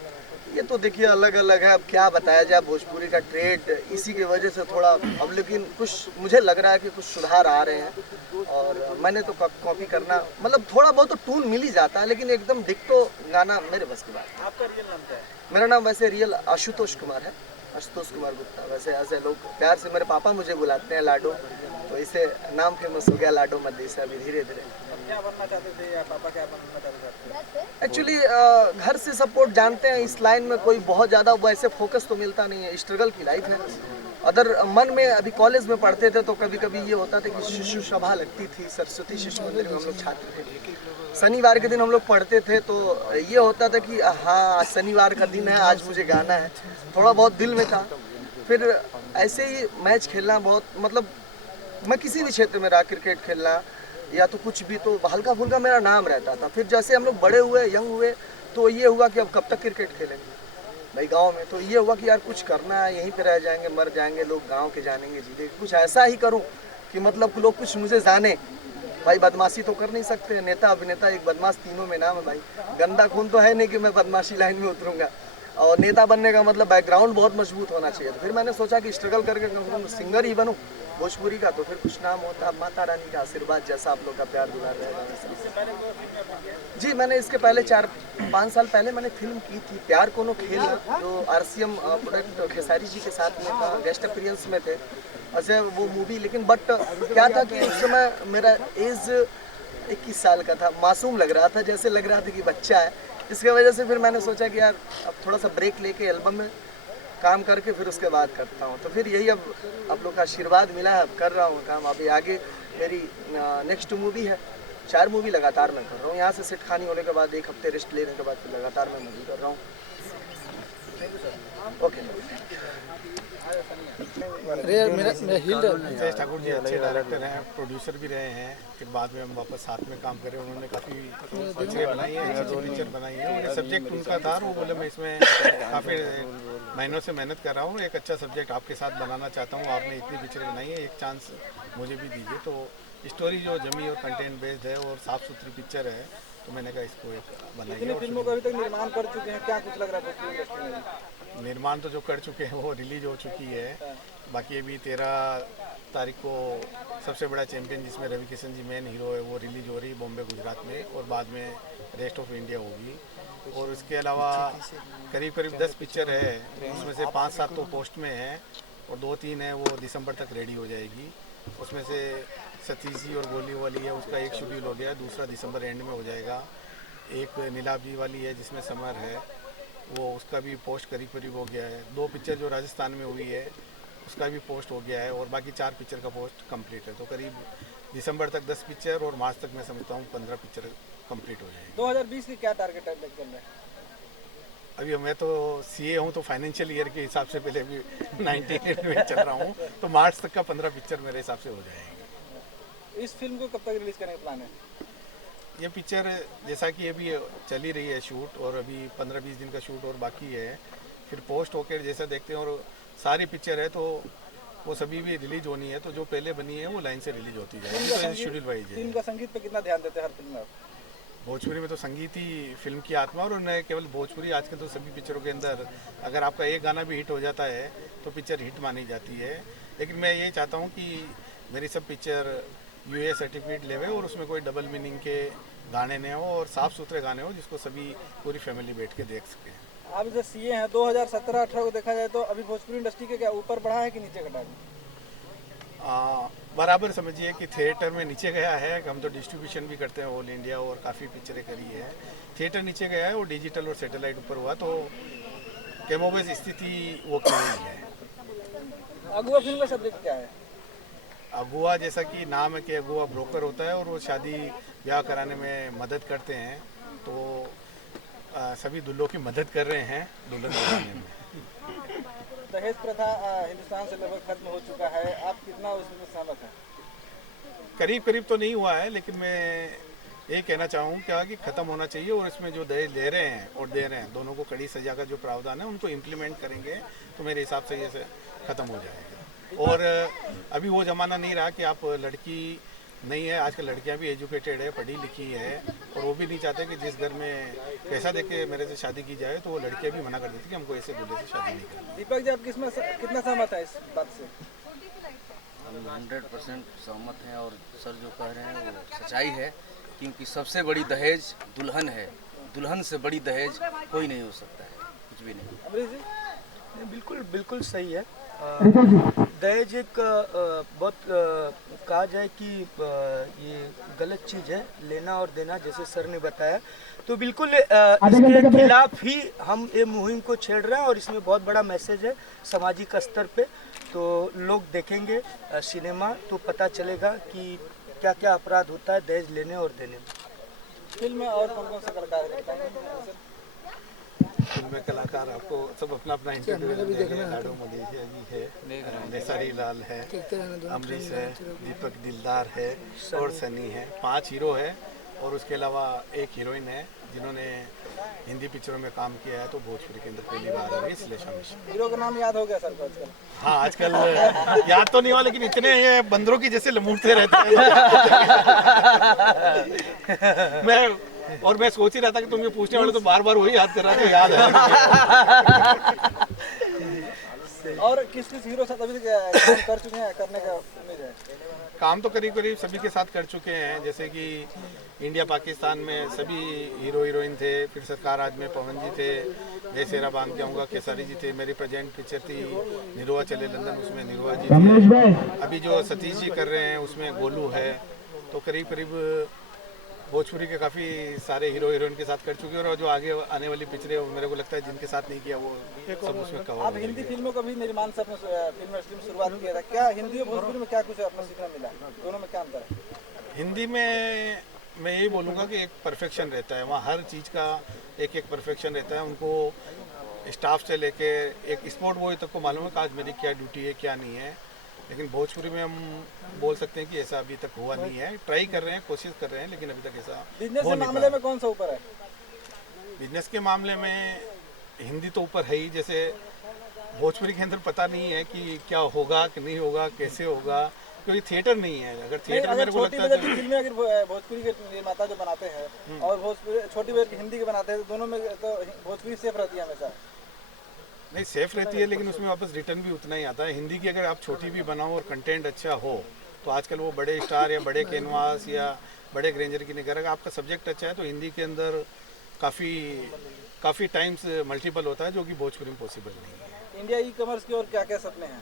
ये तो देखिए अलग अलग है, अब क्या बताया जाए। भोजपुरी का ट्रेड इसी की वजह से थोड़ा अब, लेकिन कुछ मुझे लग रहा है कि कुछ सुधार आ रहे हैं। और मैंने तो कॉपी करना, मतलब थोड़ा बहुत तो टून मिल ही जाता है, लेकिन एकदम डिक्टो गाना मेरे बस की बात है। आपका रियल नाम क्या है? मेरा नाम वैसे रियल आशुतोष कुमार है, आशुतोष कुमार गुप्ता। वैसे ऐसे लोग प्यार से मेरे पापा मुझे बुलाते हैं लाडो, तो इसे नाम फेमस हो गया लाडो मदेसा अभी धीरे धीरे। क्या बनना चाहते थे या पापा क्या बनना चाहते थे? एक्चुअली घर से सपोर्ट जानते हैं, इस लाइन में कोई बहुत ज़्यादा वैसे फोकस तो मिलता नहीं है, स्ट्रगल की लाइफ है। अदर मन में अभी कॉलेज में पढ़ते थे तो कभी कभी ये होता था कि शिशु सभा लगती थी, सरस्वती शिशु मंदिर में हम लोग छात्र थे। शनिवार के दिन हम लोग पढ़ते थे, तो ये होता था कि हाँ आज शनिवार का दिन है, आज मुझे गाना है। थोड़ा बहुत दिल में था। फिर ऐसे ही मैच खेलना बहुत, मतलब मैं किसी भी क्षेत्र में रहा, क्रिकेट खेलना या तो कुछ भी, तो हल्का फुल्का मेरा नाम रहता था। फिर जैसे हम लोग बड़े हुए, यंग हुए, तो ये हुआ कि अब कब तक क्रिकेट खेलेंगे भाई गांव में। तो ये हुआ कि यार कुछ करना है, यहीं पे रह जाएंगे, मर जाएंगे, लोग गांव के जानेंगे जीते, कुछ ऐसा ही करूं कि मतलब लोग कुछ मुझे जाने। भाई बदमाशी तो कर नहीं सकते, नेता अभिनेता एक बदमाश तीनों में नाम है भाई। गंदा खून तो है नहीं कि मैं बदमाशी लाइन में उतरूंगा। और नेता बनने का मतलब बैकग्राउंड बहुत मजबूत होना चाहिए। तो फिर मैंने सोचा कि स्ट्रगल करके सिंगर ही बनूं भोजपुरी का, तो फिर कुछ नाम होता। माता रानी का आशीर्वाद जैसा आप लोग का प्यार दुलार रहेगा। जी, मैंने इसके पहले 4-5 साल पहले मैंने फिल्म की थी, प्यार कोनो खेल, जो RCM प्रोडक्ट खेसारी जी के साथ में था, गेस्ट अपीयरेंस में थे। अच्छा वो मूवी, लेकिन बट क्या था कि उस समय मेरा एज 21 साल का था, मासूम लग रहा था, जैसे लग रहा था कि बच्चा है। इसके वजह से फिर मैंने सोचा कि यार अब थोड़ा सा ब्रेक लेके एल्बम में काम करके फिर उसके बाद करता हूँ। तो फिर यही अब आप लोग का आशीर्वाद मिला है, अब कर रहा हूँ काम। अभी आगे मेरी नेक्स्ट मूवी है, 4 मूवी लगातार मैं कर रहा हूँ। यहाँ से सेट खानी होने के बाद 1 हफ्ते रेस्ट लेने के बाद फिर लगातार मैं मूवी कर रहा हूँ। ओके। जय ठाकुर जी अच्छे डायरेक्टर हैं, प्रोड्यूसर भी रहे हैं, फिर बाद में हम वापस साथ में काम करें। उन्होंने काफ़ी पिक्चरें बनाई हैं, अच्छी पिक्चर बनाई है। सब्जेक्ट उनका था, वो बोले मैं इसमें काफ़ी महीनों से मेहनत कर रहा हूँ, एक अच्छा सब्जेक्ट आपके साथ बनाना चाहता हूँ, आपने इतनी पिक्चर बनाई है, एक चांस मुझे भी दीजिए। तो स्टोरी जो जमी और कंटेंट बेस्ड है और साफ़ सुथरी पिक्चर है, तो मैंने कहा इसको एक बनाइए। फिल्मों का अभी तक निर्माण कर चुके हैं, क्या कुछ लग रहा है? निर्माण तो जो कर चुके हैं वो रिलीज हो चुकी है। बाकी अभी 13 तारीख को सबसे बड़ा चैंपियन, जिसमें रवि किशन जी मेन हीरो है, वो रिलीज हो रही है बॉम्बे गुजरात में, और बाद में रेस्ट ऑफ इंडिया होगी। और इसके अलावा करीब 10 पिक्चर है, उसमें से 5-7 तो पोस्ट में है और 2-3 है वो दिसंबर तक रेडी हो जाएगी। उसमें से सतीश जी और गोली वाली है, उसका एक शेड्यूल हो गया, दूसरा दिसंबर एंड में हो जाएगा। एक नीलाभ जी वाली है जिसमें समर है, वो उसका भी पोस्ट करीब हो गया है। 2 पिक्चर जो राजस्थान में हुई है उसका भी पोस्ट हो गया है, और बाकी 4 पिक्चर का पोस्ट कंप्लीट है। तो करीब दिसंबर तक 10 पिक्चर और मार्च तक मैं समझता हूँ 15 पिक्चर कंप्लीट हो जाएगी। 2020 की क्या टारगेट है चल रहा है? अभी मैं तो CA हूँ, तो फाइनेंशियल ईयर के हिसाब से पहले भी 98 में चल रहा हूँ, तो मार्च तक का 15 पिक्चर मेरे हिसाब से हो जाएंगे। इस फिल्म को कब तक रिलीज करने का प्लान है? ये पिक्चर जैसा कि अभी चल ही रही है शूट, और अभी 15-20 दिन का शूट और बाकी है, फिर पोस्ट होकर जैसा देखते हैं। और सारी पिक्चर है तो वो सभी भी रिलीज होनी है, तो जो पहले बनी है वो लाइन से रिलीज होती जाएगी, तो शेड्यूल वाइज है। फिल्म का संगीत पे कितना ध्यान देते हैं हर फिल्म में? भोजपुरी में तो संगीत ही फिल्म की आत्मा, और न केवल भोजपुरी, आजकल तो सभी पिक्चरों के अंदर अगर आपका एक गाना भी हिट हो जाता है तो पिक्चर हिट मानी जाती है। लेकिन मैं ये चाहता हूँ कि मेरी सब पिक्चर यूए सर्टिफिकेट लेवे और उसमें कोई डबल मीनिंग के गाने नहीं हो और साफ़ सुथरे गाने हो जिसको सभी पूरी फैमिली बैठ के देख सके। आप जैसे सीए हैं, 2017-18 को देखा जाए तो अभी भोजपुरी इंडस्ट्री के क्या ऊपर बढ़ा है कि नीचे घटा है? बराबर समझिए कि थिएटर में नीचे गया है। हम तो डिस्ट्रीब्यूशन भी करते हैं ऑल इंडिया और काफ़ी पिक्चरें करी है। थिएटर नीचे गया है और डिजिटल और सैटेलाइट ऊपर हुआ, तो कैमोबेज स्थिति वो क्यों है। अगुआ फिल्म का सब्जेक्ट क्या है? अगुआ जैसा कि नाम है कि अगुआ ब्रोकर होता है और वो शादी ब्याह कराने में मदद करते हैं, तो सभी दुल्हों की मदद कर रहे हैं दुल्हन बनाने में। दहेज प्रथा हिंदुस्तान से लगभग खत्म हो चुका है, आप कितना उसमें सहमत हैं? करीब करीब तो नहीं हुआ है, लेकिन मैं ये कहना चाहूँ कि ख़त्म होना चाहिए और इसमें जो दहेज ले रहे हैं और दे रहे हैं दोनों को कड़ी सजा का जो प्रावधान है उनको इम्प्लीमेंट करेंगे तो मेरे हिसाब से ये ख़त्म हो जाएगा। और अभी वो ज़माना नहीं रहा कि आप लड़की नहीं है, आजकल लड़कियां भी एजुकेटेड है, पढ़ी लिखी है और वो भी नहीं चाहते कि जिस घर में पैसा देके मेरे से शादी की जाए तो वो लड़कियां भी मना कर देती कि हमको ऐसे दूल्हे से शादी नहीं करनी। दीपक जी, आप कितना सहमत है इस बात से? हम 100% सहमत हैं और सर जो कह रहे हैं वो सच्चाई है, क्योंकि सबसे बड़ी दहेज दुल्हन है, दुल्हन से बड़ी दहेज कोई नहीं हो सकता है, कुछ भी नहीं। अमरीश जी? बिल्कुल बिल्कुल सही है। दहेज एक बहुत कहा जाए कि ये गलत चीज़ है, लेना और देना, जैसे सर ने बताया, तो बिल्कुल इसके खिलाफ ही हम ये मुहिम को छेड़ रहे हैं और इसमें बहुत बड़ा मैसेज है सामाजिक स्तर पे। तो लोग देखेंगे सिनेमा तो पता चलेगा कि क्या क्या अपराध होता है दहेज लेने और देने में। फिल्म में और कौन कौन से कलाकार हैं? फिल्म में कलाकार आपको सब अपना अपना इंटरव्यू देंगे। लाडो मलेशिया जी है, नेसारी लाल है, अमरीश है, दीपक दिलदार है और सनी है। 5 हीरो है और उसके अलावा एक हीरोइन है जिन्होंने हिंदी पिक्चरों में काम किया है, तो भोजपुरी के अंदर पहली बार आ रही है श्लेषा मिश्रा। हीरो का नाम याद हो गया सर को आजकल? हाँ, आजकल याद तो नहीं हुआ, लेकिन इतने ये बंदरों की जैसे लमूटते रहते हैं। मैं सोच ही रहा था कि तुम ये पूछने वाले तो बार बार वही याद कर रहा था, याद है। और किस हीरो साथ अभी तक कर चुके हैं, करने का उम्मीद है? काम तो करीब करीब सभी के साथ कर चुके हैं, जैसे कि इंडिया पाकिस्तान में सभी हीरो हीरोइन थे, फिर सरकार आज में पवन जी थे, मैं सेरा बांध जाऊंगा केसारी जी थे, मेरी प्रेजेंट पिक्चर थी निरुआ चले लंदन, उसमें निरुआ जी थे, अभी जो सतीश जी कर रहे हैं उसमें गोलू है। तो करीब करीब भोजपुरी के काफ़ी सारे हीरो हीरोइन के साथ कर चुके हैं और जो आगे आने वाली पिक्चरें मेरे को लगता है जिनके साथ नहीं किया वो सब उसमें कवर। आप हिंदी फिल्मों का भी निर्माण से अपने फिल्म इंडस्ट्री में शुरुआत किया था, क्या हिंदी और भोजपुरी में क्या कुछ अपना सीखना मिला, दोनों में क्या अंतर है? हिंदी में मैं यही बोलूँगा कि एक परफेक्शन रहता है, वहाँ हर चीज़ का एक एक परफेक्शन रहता है। उनको स्टाफ से लेके एक स्पोर्ट बॉय तक को मालूम है कि आज मेरी क्या ड्यूटी है क्या नहीं है, लेकिन भोजपुरी में हम बोल सकते हैं कि ऐसा अभी तक हुआ नहीं है। ट्राई कर रहे हैं, कोशिश कर रहे हैं, लेकिन अभी तक ऐसा बिजनेस के मामले में कौन सा ऊपर है? बिजनेस के मामले में हिंदी तो ऊपर है ही, जैसे भोजपुरी के अंदर पता नहीं है कि क्या होगा कि नहीं होगा, कैसे होगा, क्योंकि थिएटर नहीं है। अगर थिएटर मेरे को लगता है फिल्में अगर भोजपुरी के निर्माता जो बनाते हैं और भोजपुरी छोटी बहन हिंदी के बनाते हैं, तो दोनों में तो भोजपुरी सेफ रहती है हमेशा? नहीं, सेफ रहती है, लेकिन उसमें वापस रिटर्न भी उतना ही आता है। हिंदी की अगर आप छोटी भी बनाओ और कंटेंट अच्छा हो तो आजकल वो बड़े स्टार या बड़े कैनवास या बड़े ग्रेंजर की नहीं करेगा। आपका सब्जेक्ट अच्छा है तो हिंदी के अंदर काफ़ी टाइम्स मल्टीपल होता है, जो कि भोजपुरी में पॉसिबल नहीं है। इंडिया ई कॉमर्स की और क्या क्या सपने हैं?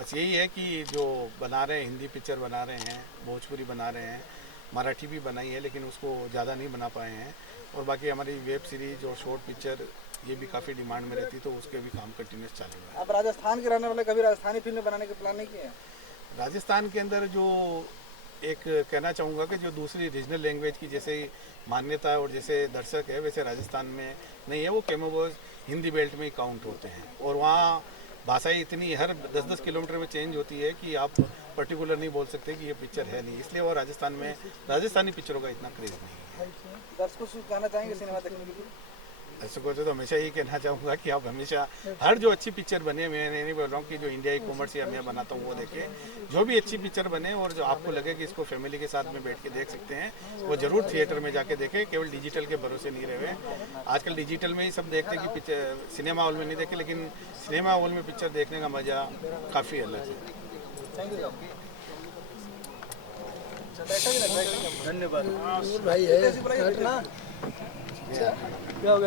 बस यही है कि जो बना रहे हैं, हिंदी पिक्चर बना रहे हैं, भोजपुरी बना रहे हैं, मराठी भी बनाई है लेकिन उसको ज़्यादा नहीं बना पाए हैं, और बाकी हमारी वेब सीरीज और शॉर्ट पिक्चर ये भी काफ़ी डिमांड में रहती, तो उसके भी काम कंटिन्यूस चालू है। आप राजस्थान के रहने वाले, कभी राजस्थानी फिल्म बनाने के प्लान नहीं किए? राजस्थान के अंदर जो एक कहना चाहूँगा कि जो दूसरी रीजनल लैंग्वेज की जैसे मान्यता है और जैसे दर्शक है, वैसे राजस्थान में नहीं है। वो कैमोबोज हिंदी बेल्ट में ही काउंट होते हैं और वहाँ भाषाएं इतनी हर 10-10 किलोमीटर में चेंज होती है कि आप पर्टिकुलर नहीं बोल सकते कि ये पिक्चर है नहीं, इसलिए वो राजस्थान में राजस्थानी पिक्चरों का इतना क्रेज नहीं है। दर्शकों से कहना चाहेंगे सिनेमा देखने के लिए? दर्शकों से तो हमेशा यही कहना चाहूँगा कि आप हमेशा हर जो अच्छी पिक्चर बने, मैं नहीं बोल रहा हूँ कि जो इंडिया ई कॉमर्स या मैं बनाता हूँ वो देखें, जो भी अच्छी पिक्चर बने और जो आपको लगे कि इसको फैमिली के साथ में बैठ के देख सकते हैं, वो जरूर थिएटर में जाके देखें। केवल डिजिटल के भरोसे नहीं रहे। आजकल डिजिटल में ही सब देखते हैं कि पिक्चर सिनेमा हॉल में नहीं देखे, लेकिन सिनेमा हॉल में पिक्चर देखने का मज़ा काफ़ी अलग है। Thank you. धन्यवाद भाई है